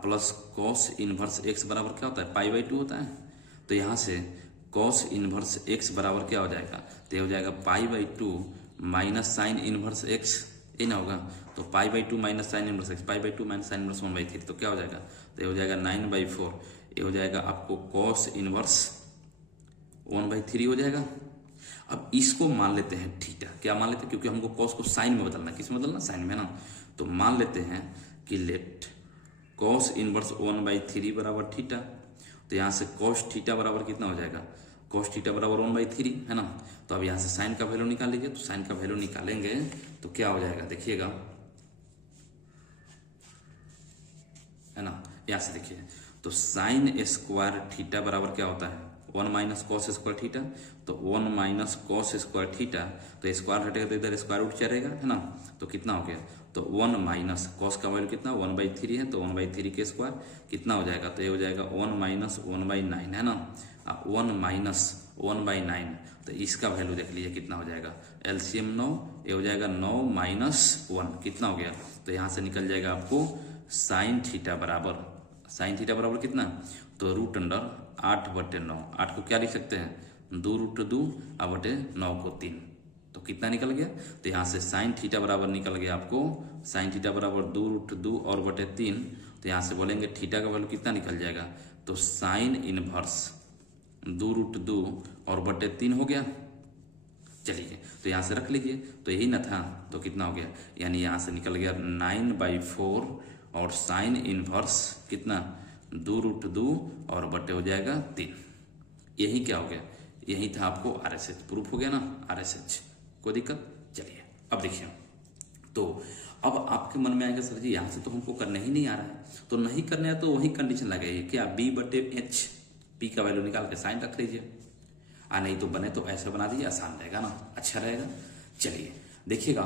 plus cos inverse x बराबर क्या होता है π/2 होता है, तो यहाँ से कॉस इनवर्स एक्स बराबर क्या हो जाएगा, तो ये हो जाएगा π/2 माइनस साइन इनवर्स एक्स, ये ना होगा, तो π/2 माइनस साइन इनवर्स एक्स, π/2 माइनस साइन इनवर्स 1/3, तो क्या हो जाएगा, तो ये हो जाएगा 9/4, ये हो जाएगा आपको कॉस इनवर्स 1/3 हो जाएगा। अब इसको मान लेते हैं थीटा, क्या मान लेते हैं, क्योंकि हमको कॉस को साइन में बदलना, किस में बदलना, साइन में ना, तो मान लेते हैं कि लेट कॉस इनवर्स 1/3 बराबर थीटा, तो यहाँ से कॉस थीटा बराबर कितना हो जाएगा, कॉस थीटा बराबर 1/3 है ना। तो अब यहाँ से साइन का वैल्यू निकाल लीजिए, तो साइन का वैल्यू निकालेंगे तो क्या हो जाएगा, देखिएगा है ना, यहाँ से देखिए, तो साइन स्क्वायर थीटा बराबर क्या होता है 1 माइनस कॉस स्क्वायर थीटा, तो 1 माइनस कॉस स्क्वायर थीटा, तो स्क्वायर हटेगा तो इधर स्क्वायर रूट चलेगा, है ना, तो कितना हो गया, तो 1 माइनस कॉस का वैल्यू कितना 1/3 है, तो 1/3 के स्क्वायर कितना हो जाएगा, तो ये हो जाएगा 1 माइनस 1/9 है ना, 1 माइनस 1/9, तो इसका वैल्यू देख लीजिए कितना हो जाएगा, एलसीएम 9, ये हो जाएगा 9 माइनस 1 कितना हो गया, तो यहाँ से निकल जाएगा आपको साइन थीटा बराबर कितना, तो √8/9, 8 को क्या लिख सकते हैं 2√2 और बटे 9 को 3, तो कितना निकल गया, तो यहाँ से साइन थीटा बराबर निकल गया आपको, साइन थीटा बराबर 2√2 और बटे 3, तो यहाँ से बोलेंगे थीटा का वैल्यू कितना निकल जाएगा, तो साइन इनवर्स 2√2 और बटे 3 हो गया। चलिए तो यहाँ से रख लीजिए, तो यही ना था, तो कितना हो गया, यानी यहाँ से निकल गया 9/4 और साइन इनवर्स कितना 2√2 और बटे हो जाएगा 3, यही क्या हो गया, यही था आपको RSH प्रूफ हो गया ना, RSH कोई दिक्कत। चलिए अब देखिए, तो अब आपके मन में आएगा सर जी यहाँ से तो हमको करना ही नहीं आ रहा है, तो नहीं करना है तो वही कंडीशन लगाइए क्या B/H, P का वैल्यू निकाल के साइन रख लीजिए, नहीं तो बने तो ऐसे बना दीजिए, आसान रहेगा ना, अच्छा रहेगा। चलिए देखिएगा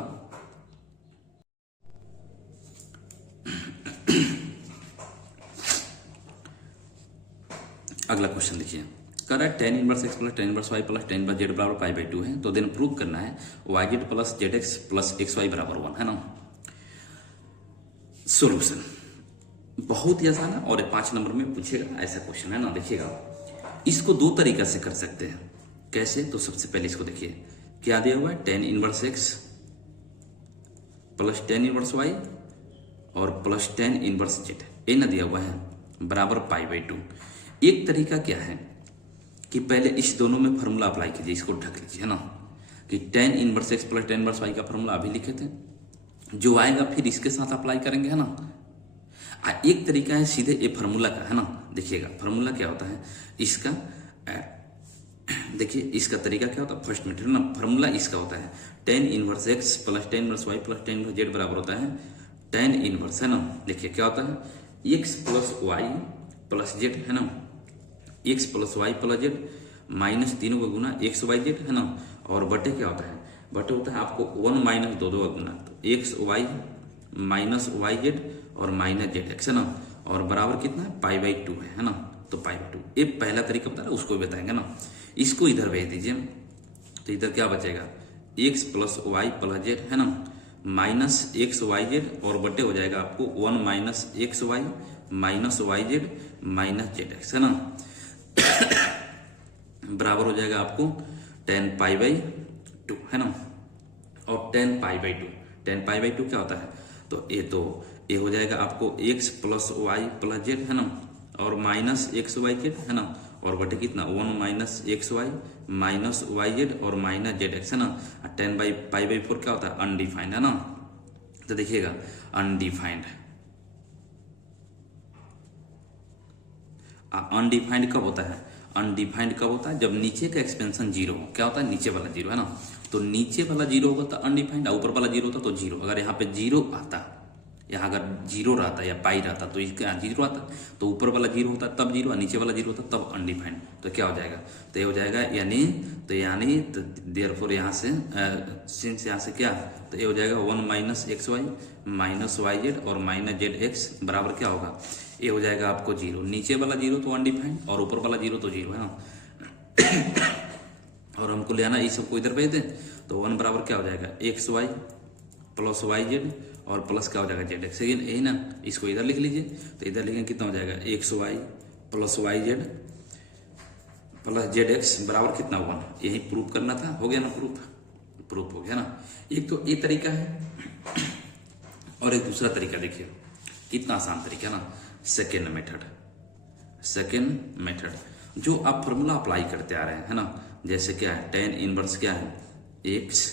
अगला क्वेश्चन देखिए, कर रहा है tan inverse x plus tan inverse y plus tan inverse z बराबर π/2 है, तो देन प्रूव करना है yz plus zx plus xy बराबर 1 है ना। सॉल्यूशन बहुत ही आसान है और 5 नंबर में पूछेगा ऐसा क्वेश्चन है ना। देखिएगा इसको दो तरीका से कर सकते हैं, कैसे, तो सबसे पहले इसको देखिए क्या दिया हुआ है, tan inverse x plus tan inverse y और प्लस tan इनवर्स z, ये ना दिया हुआ है बराबर π/2। एक तरीका क्या है कि पहले इस दोनों में फॉर्मूला अप्लाई कीजिए, इसको ढक लीजिए है ना, कि tan inverse x plus tan inverse y का फॉर्मूला अभी लिखे थे, जो आएगा फिर इसके साथ अप्लाई करेंगे है ना। एक तरीका है सीधे ये फार्मूला का है ना। देखिएगा फार्मूला क्या होता है इसका, देखिए इसका तरीका क्या होता है, फर्स्ट मीटर ना, फार्मूला इसका होता है tan inverse x plus tan inverse y plus tan inverse z बराबर होता है tan इनवर्स है ना। देखिए क्या होता है x plus y plus z है ना, x plus y plus z minus तीनों का गुना x y z है ना, और बटे क्या होता है, बटे होता है आपको 1 माइनस दो का गुना, तो x y minus y z और माइनस जेड एक्स है ना, और बराबर कितना है π/2 है ना, तो π/2। ये पहला तरीका बता रहा है, उसको भी बताएंगे ना। इसको इधर भेज दीजिए, तो इधर क्या बचेगा x plus y plus z है ना, माइनस x y z और बटे हो जाएगा आपको 1 minus x y minus y z minus z x है ना, बराबर हो जाएगा आपको tan π/2 है ना। और tan π/2 क्या होता है, तो ये हो जाएगा आपको x plus y plus z है ना, और माइनस x y z है ना, और बटे कितना 1 minus x y minus y z और माइनस जेड एक्स है ना। tan π/4 क्या होता है अनडिफाइंड है ना, तो देखिएगा अनडिफाइंड, अनडिफाइंड कब होता है, अनडिफाइंड कब होता है जब नीचे का एक्सपेंशन जीरो हो। क्या होता है नीचे वाला जीरो है ना, तो नीचे वाला जीरो होगा तो अनडिफाइंड, ऊपर वाला जीरो होता तो जीरो। अगर यहाँ पे जीरो आता, यहाँ अगर जीरो रहता या पाई रहता तो इसका जीरो आता, तो ऊपर वाला जीरो होता तब जीरो और नीचे वाला जीरो होता तब अनडिफाइंड, तो क्या हो जाएगा, तो ये हो जाएगा यानी तो देयरफॉर यहाँ से सिंस यहाँ से क्या, तो ये हो जाएगा 1 minus x y minus y z और माइनस जेड एक्स बराबर क्या होगा, ये हो जाएगा आपको जीरो। नीचे वाला जीरो तो अनडिफाइंड और ऊपर वाला जीरो तो जीरो है ना। और हमको ले आना इस सबको इधर भेज दें, तो 1 बराबर क्या हो जाएगा x y plus y z और प्लस क्या हो जाएगा जेड एक्स, यही ना। इसको इधर लिख लीजिए, तो इधर लिखेंगे कितना हो जाएगा x y plus y z plus z x बराबर कितना 1। यही प्रूफ करना था, हो गया ना प्रूफ हो गया ना। एक तो ये तरीका है और एक दूसरा तरीका देखिए कितना आसान तरीका है ना, सेकेंड मेथड जो आप फॉर्मूला अप्लाई करते आ रहे हैं है ना। जैसे क्या है tan इनवर्स क्या है x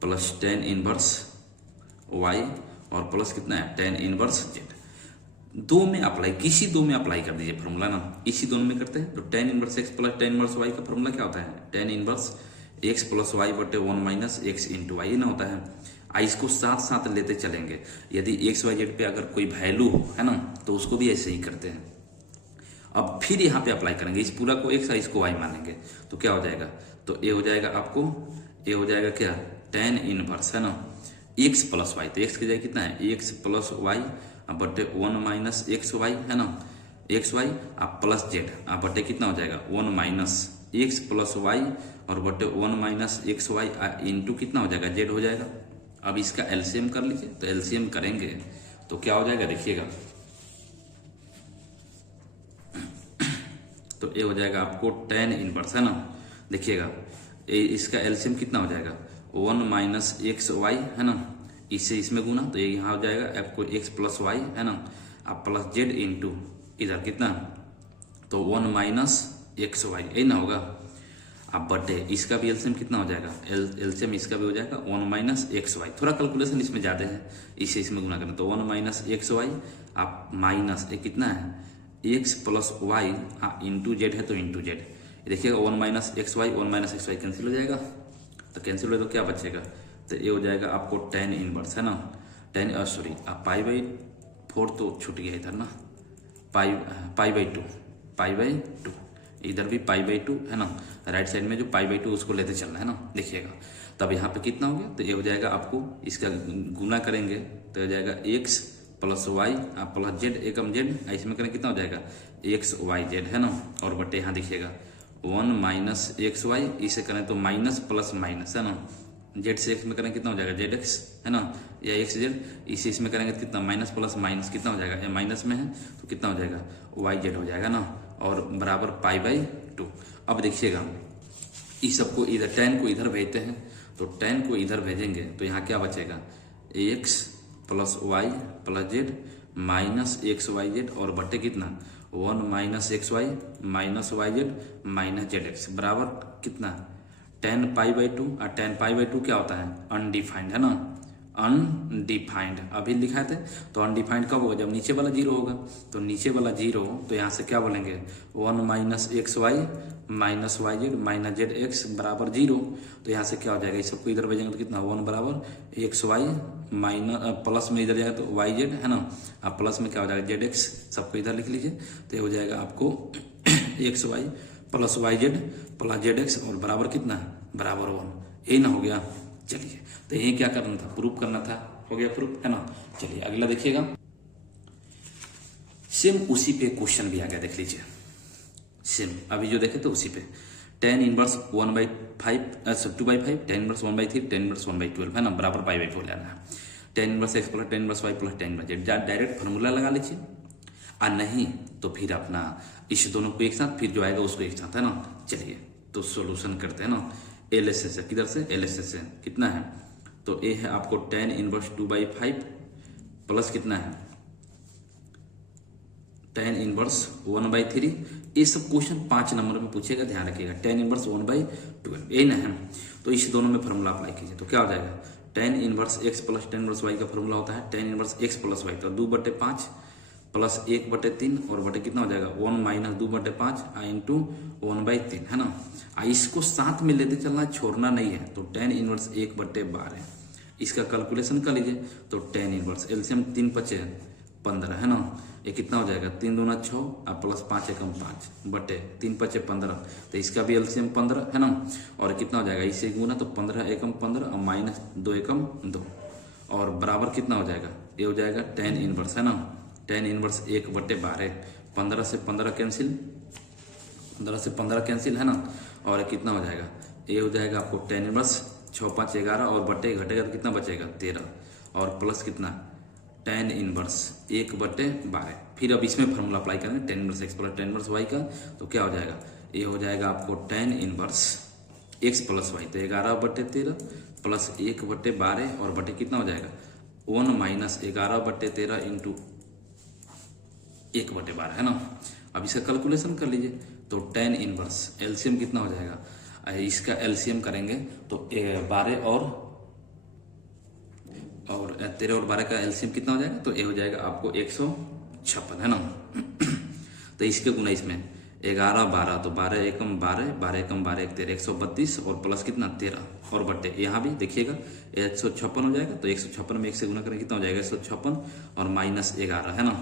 plus tan inverse y और प्लस कितना है tan इनवर्स z। दो में अप्लाई, किसी दो में अप्लाई कर दीजिए फॉर्मूला ना, इसी दोनों में करते हैं। तो tan inverse x plus tan inverse y का फॉर्मूला क्या होता है tan inverse x plus y बटे 1 माइनस x इंटू वाई ना होता है। इसको साथ साथ लेते चलेंगे, यदि x y z पे अगर कोई वैल्यू हो है ना तो उसको भी ऐसे ही करते हैं। अब फिर यहाँ पे अप्लाई करेंगे, इस पूरा को x इसको y मानेंगे, तो क्या हो जाएगा, तो ये हो जाएगा आपको, ये हो जाएगा क्या, tan इनवर्स है ना x प्लस वाई, तो x की जगह कितना है x प्लस वाई बटे 1 माइनस एक्स वाई है ना, एक्स वाई आप प्लस जेड आप बटे कितना हो जाएगा 1 माइनस एक्स प्लस वाई और बटे 1 माइनस एक्स वाई इंटू कितना हो जाएगा जेड हो जाएगा। अब इसका एलसीएम कर लीजिए, तो एलसीएम करेंगे तो क्या हो जाएगा देखिएगा, तो ये हो जाएगा आपको tan इनवर्स है ना, देखिएगा इसका एलसीएम कितना हो जाएगा 1 माइनस एक्स वाई है ना, इससे इसमें गुना तो ये यहाँ हो जाएगा आपको x प्लस वाई है ना, आप प्लस जेड इंटू इधर कितना, तो 1 माइनस एक्स वाई यही ना होगा, आप बटे इसका भी एलसीएम कितना हो जाएगा, एलसीएम इसका भी हो जाएगा 1 माइनस एक्स वाई, थोड़ा कैलकुलेशन इसमें ज़्यादा है, इसे इसमें गुना करना, तो 1 माइनस एक्स वाई आप माइनस ये कितना है x plus y into z है तो इंटू जेड, देखिएगा 1 minus x y 1 minus x y cancel हो जाएगा, तो कैंसिल हो तो क्या बचेगा, तो ये हो जाएगा आपको tan इनवर्स है ना, tan सॉरी आप पाई बाई 4 तो छूट गया इधर ना, पाई बाई टू इधर भी पाई बाई 2 है ना, राइट साइड में जो पाई बाई 2 उसको लेते चलना है ना, देखिएगा तब यहाँ पे कितना हो गया, तो ये हो जाएगा आपको इसका गुना करेंगे तो हो जाएगा x plus y plus z एकम जेड, इसमें करें कितना हो जाएगा एक्स वाई जेड है ना, और बटे यहाँ देखिएगा 1 माइनस एक्स वाई, इसे करें तो माइनस प्लस माइनस है ना, जेड से एक्स में करेंगे कितना हो जाएगा जेड एक्स है ना, या एक्स जेड, इसे इसमें करेंगे तो कितना माइनस प्लस माइनस कितना हो जाएगा, या माइनस में है तो कितना हो जाएगा वाई जेड हो जाएगा ना, और बराबर पाई बाई 2। अब देखिएगा इस सबको इधर tan को इधर भेजते हैं, तो tan को इधर भेजेंगे तो यहाँ क्या बचेगा x plus y plus z minus x y z और बटे कितना 1 minus x y minus y z minus z x बराबर कितना tan पाई बाई 2, और tan पाई बाई 2 क्या होता है अनडिफाइंड है ना, अनडिफाइंड अभी लिखाए थे, तो अनडिफाइंड कब होगा जब नीचे वाला जीरो होगा, तो नीचे वाला जीरो तो यहाँ से क्या बोलेंगे 1 minus x y minus y z minus z x बराबर जीरो, तो यहाँ से क्या हो जाएगा इस सबको इधर भेजेंगे तो कितना 1 बराबर एक्स वाई माइनस प्लस में इधर जाएगा तो वाई जेड है ना, अब प्लस में क्या हो जाएगा जेड एक्स, सबको इधर लिख लीजिए, तो ये हो जाएगा आपको x y plus y z plus z x और बराबर कितना बराबर 1, यही ना हो गया। चलिए तो यही क्या करना था प्रूफ करना था, हो गया प्रूफ है ना। चलिए अगला देखिएगा, सेम उसी पे क्वेश्चन भी आ गया, देख लीजिए सेम अभी जो देखे तो उसी पे tan inverse 1/5 2/5 tan inverse 1/3 tan inverse 1/12 है ना, बराबर पाई बाई 4 लेना है, tan inverse x plus tan inverse y plus tan inverse z, direct formula लगा लीजिए, और नहीं तो फिर अपना इस दोनों को एक साथ फिर जो आएगा उसको एक साथ है ना। चलिए तो सॉल्यूशन करते हैं ना, एलएसएस है किधर से एलएसएस से कितना है, तो ए है आपको tan इनवर्स 2/5 प्लस कितना है tan इनवर्स 1/3, ये सब क्वेश्चन 5 नंबर में पूछेगा, ध्यान रखिएगा tan इनवर्स 1/12 यही ना है, तो इस दोनों में फार्मूला अप्लाई कीजिए तो क्या हो जाएगा tan inverse x plus tan inverse y का फार्मूला होता है tan inverse x plus y, तो 2/5 प्लस 1/3 और बटे कितना हो जाएगा 1 माइनस 2/5 इंटू 1/3 है ना, इसको साथ में लेते चलना छोड़ना नहीं है, तो tan इनवर्स 1/12 इसका कैलकुलेशन कर लीजिए, तो tan इनवर्स एलसीएम 3×5 15 है ना, ये कितना हो जाएगा 3 दूना 6 और प्लस 5 एकम 5 बटे 3×5 15, तो इसका भी एलसीएम 15 है ना, और कितना हो जाएगा इसे गुना तो 15 एकम 15 और माइनस 2 एकम 2 और बराबर कितना हो जाएगा, ये हो जाएगा tan इनवर्स है ना, tan इनवर्स 1/12 15 से 15 कैंसिल, 15 से 15 कैंसिल है ना, और कितना हो जाएगा ये हो जाएगा आपको tan इनवर्स 6×5 11 और बटे घटेगा तो कितना बचेगा 13 और प्लस कितना tan इनवर्स 1/12, फिर अब इसमें फार्मूला अप्लाई करेंगे tan inverse x plus tan inverse y का, तो क्या हो जाएगा ये हो जाएगा आपको tan inverse x plus y, तो 11/13 प्लस 1/12 और बटे कितना हो जाएगा 1 माइनस 11/13 इंटू 1/12 है ना। अब इसका कैलकुलेशन कर लीजिए, तो tan इनवर्स एलसीएम कितना हो जाएगा, इसका एलसीएम करेंगे तो 12 और 13 और 12 का एलसीएम कितना हो जाएगा, तो ये हो जाएगा आपको 156 है ना, तो इसके गुना इसमें 11 12 तो 12 एकम 12 12 एकम 12 13 132 और प्लस कितना 13 और बटे यहाँ भी देखिएगा 156 हो जाएगा, तो 156 में 1 से गुना करें कितना हो जाएगा 156 और माइनस 11 है ना।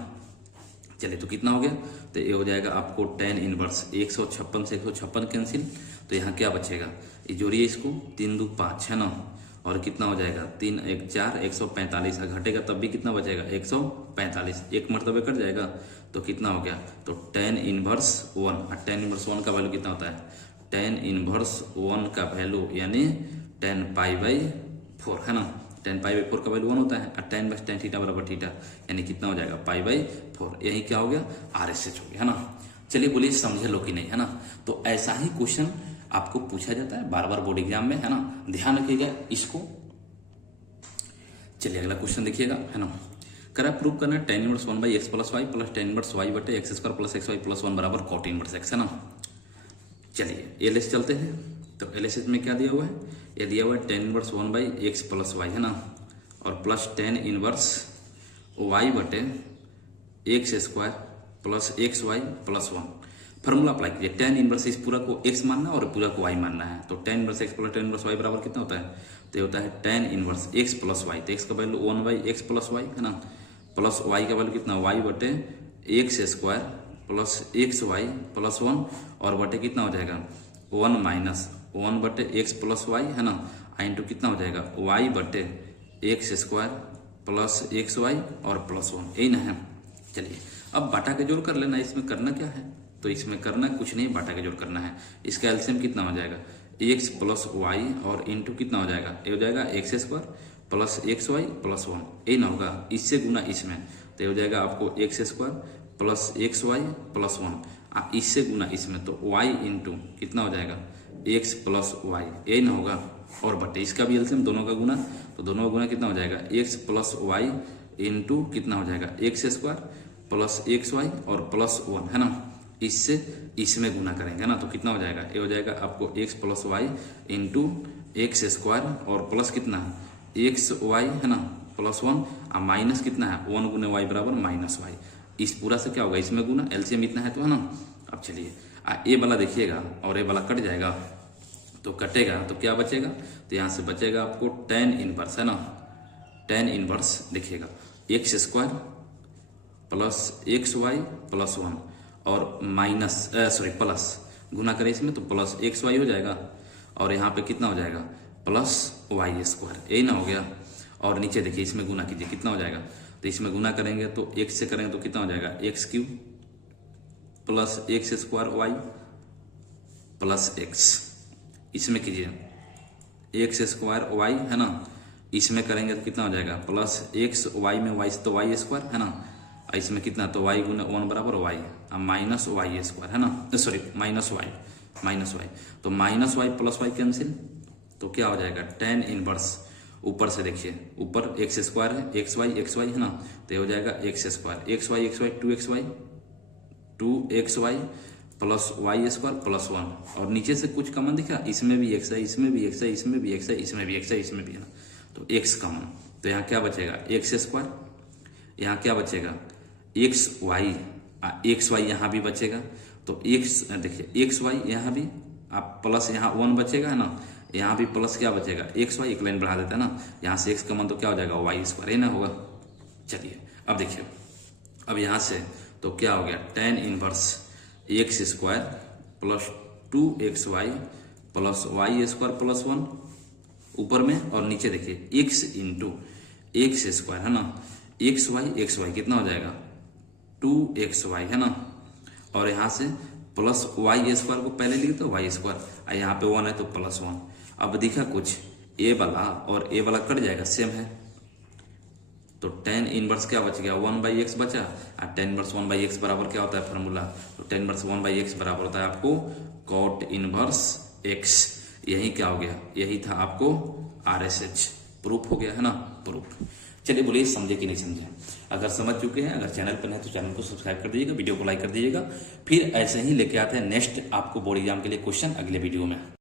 चलिए तो कितना हो गया, तो ये हो जाएगा आपको tan इनवर्स 156 से 156 कैंसिल, तो यहाँ क्या बचेगा, ये जोड़िए इसको, 3 2 5 है ना, और कितना हो जाएगा 3 1 4 145 है, घटेगा तब भी कितना बचेगा 145, एक मरतबे कट जाएगा तो कितना हो गया, तो tan इनवर्स 1, और tan इनवर्स 1 का वैल्यू कितना होता है, tan इनवर्स 1 का वैल्यू यानी tan π/4 है ना, tan π/4 का वैल्यू 1 होता है, और tan tan थीटा बराबर थीटा यानी कितना हो जाएगा π/4, यही क्या हो गया RSH हो गया है ना। चलिए बोलिए समझे लो कि नहीं, है ना। तो ऐसा ही क्वेश्चन आपको पूछा जाता है बार बार बोर्ड एग्जाम में, है ना, ध्यान रखिएगा इसको। चलिए अगला क्वेश्चन देखिएगा, है ना, करा प्रूव करना tan inverse 1/x + y plus tan inverse y/x² + xy + 1 बराबर cot इनवर्स x, है ना। चलिए एलएस चलते हैं, तो एलएस में क्या दिया हुआ है, ये दिया हुआ है tan इनवर्स 1/x + y, है ना, और plus tan inverse y/x² + xy + 1। Formula apply कीजिए, tan इनवर्स इस पूरा को x मानना है और पूरा को y मानना है, तो tan inverse x + tan inverse y बराबर कितना होता है, तो ये होता है tan इनवर्स x + y, तो x का वैल्यू 1/x + y, है ना, प्लस y का वैल्यू कितना y/x² + xy + 1, और बटे कितना हो जाएगा 1 - 1/x + y, है ना, इंटू कितना हो जाएगा y/x² + xy और +1, यही ना है। चलिए अब बाटा के जोड़ कर लेना, इसमें करना क्या है, तो इसमें करना कुछ नहीं, बाटा के जोड़ करना है। इसका एलसीएम कितना हो जाएगा x + y और इंटू कितना हो जाएगा, ये हो जाएगा x² + xy + 1, यही ना होगा, इससे गुना इसमें, तो ये हो जाएगा आपको x² + xy + 1, इससे गुना इसमें, तो y इंटू कितना हो जाएगा x + y, यही ना होगा, और बटे इसका भी एलसीएम दोनों का गुना, तो दोनों का गुना कितना हो जाएगा x + y इंटू कितना हो जाएगा x² + xy और +1, है ना, इससे इसमें गुना करेंगे ना, तो कितना हो जाएगा, ये हो जाएगा आपको x + y इंटू x² और प्लस कितना xy, है ना, +1, और माइनस कितना है 1 × y बराबर -y, इस पूरा से क्या होगा इसमें गुना, एलसीएम इतना है तो, है ना। अब चलिए ए वाला देखिएगा और ए वाला कट जाएगा, तो कटेगा तो क्या बचेगा, तो यहाँ से बचेगा आपको tan इनवर्स, है ना, tan इनवर्स देखिएगा x² + xy + 1 और प्लस गुना करें इसमें, तो प्लस xy हो जाएगा, और यहाँ पे कितना हो जाएगा +y², यही ना हो गया, और नीचे देखिए इसमें गुना कीजिए कितना हो जाएगा, तो इसमें गुना करेंगे तो x से करेंगे तो कितना हो जाएगा x³ + x² y + x, इसमें कीजिए x² y, है ना, इसमें करेंगे तो कितना हो जाएगा प्लस x, y में y तो y², है ना, इसमें कितना, तो y × 1 बराबर y -y², है ना, सॉरी -y, तो -y + y कैंसिल, तो क्या हो जाएगा tan इनवर्स, ऊपर से देखिए ऊपर x² है, xy है ना, तो ये हो जाएगा x², xy 2xy + y² + 1, और नीचे से कुछ कॉमन दिख रहा, इसमें भी x है, इसमें भी x है, इसमें भी x है, इसमें भी x है, इसमें भी, है ना, तो x कॉमन, तो यहाँ क्या बचेगा x², यहाँ क्या बचेगा xy यहाँ भी बचेगा, तो x देखिए xy यहाँ भी, आप प्लस यहाँ 1 बचेगा, है ना, यहाँ भी प्लस क्या बचेगा xy, एक लाइन बढ़ा देता है ना, यहाँ से x कॉमन तो क्या हो जाएगा y², है ना होगा। चलिए अब देखिए, अब यहाँ से तो क्या हो गया tan inverse x² + 2xy + y² + 1 ऊपर में, और नीचे देखिए x इंटू x², है ना, xy कितना हो जाएगा 2xy, है ना, और यहाँ से प्लस y² को पहले लिखे तो y², और यहाँ पे 1 है तो +1। अब दिखा कुछ ए वाला और ए वाला कट जाएगा, सेम है, तो tan इनवर्स क्या बच गया 1/x बचा, और tan इनवर्स 1/x बराबर क्या होता है फॉर्मूला, तो tan इनवर्स 1/x बराबर होता है आपको cot इनवर्स x, यही क्या हो गया, यही था आपको RSH, प्रूफ हो गया, है ना, प्रूफ। चलिए बोलिए समझे कि नहीं समझे, अगर समझ चुके हैं, अगर चैनल पर नहीं तो चैनल को सब्सक्राइब कर दीजिएगा, वीडियो को लाइक कर दीजिएगा, फिर ऐसे ही लेके आते हैं नेक्स्ट आपको बोर्ड एग्जाम के लिए क्वेश्चन अगले वीडियो में।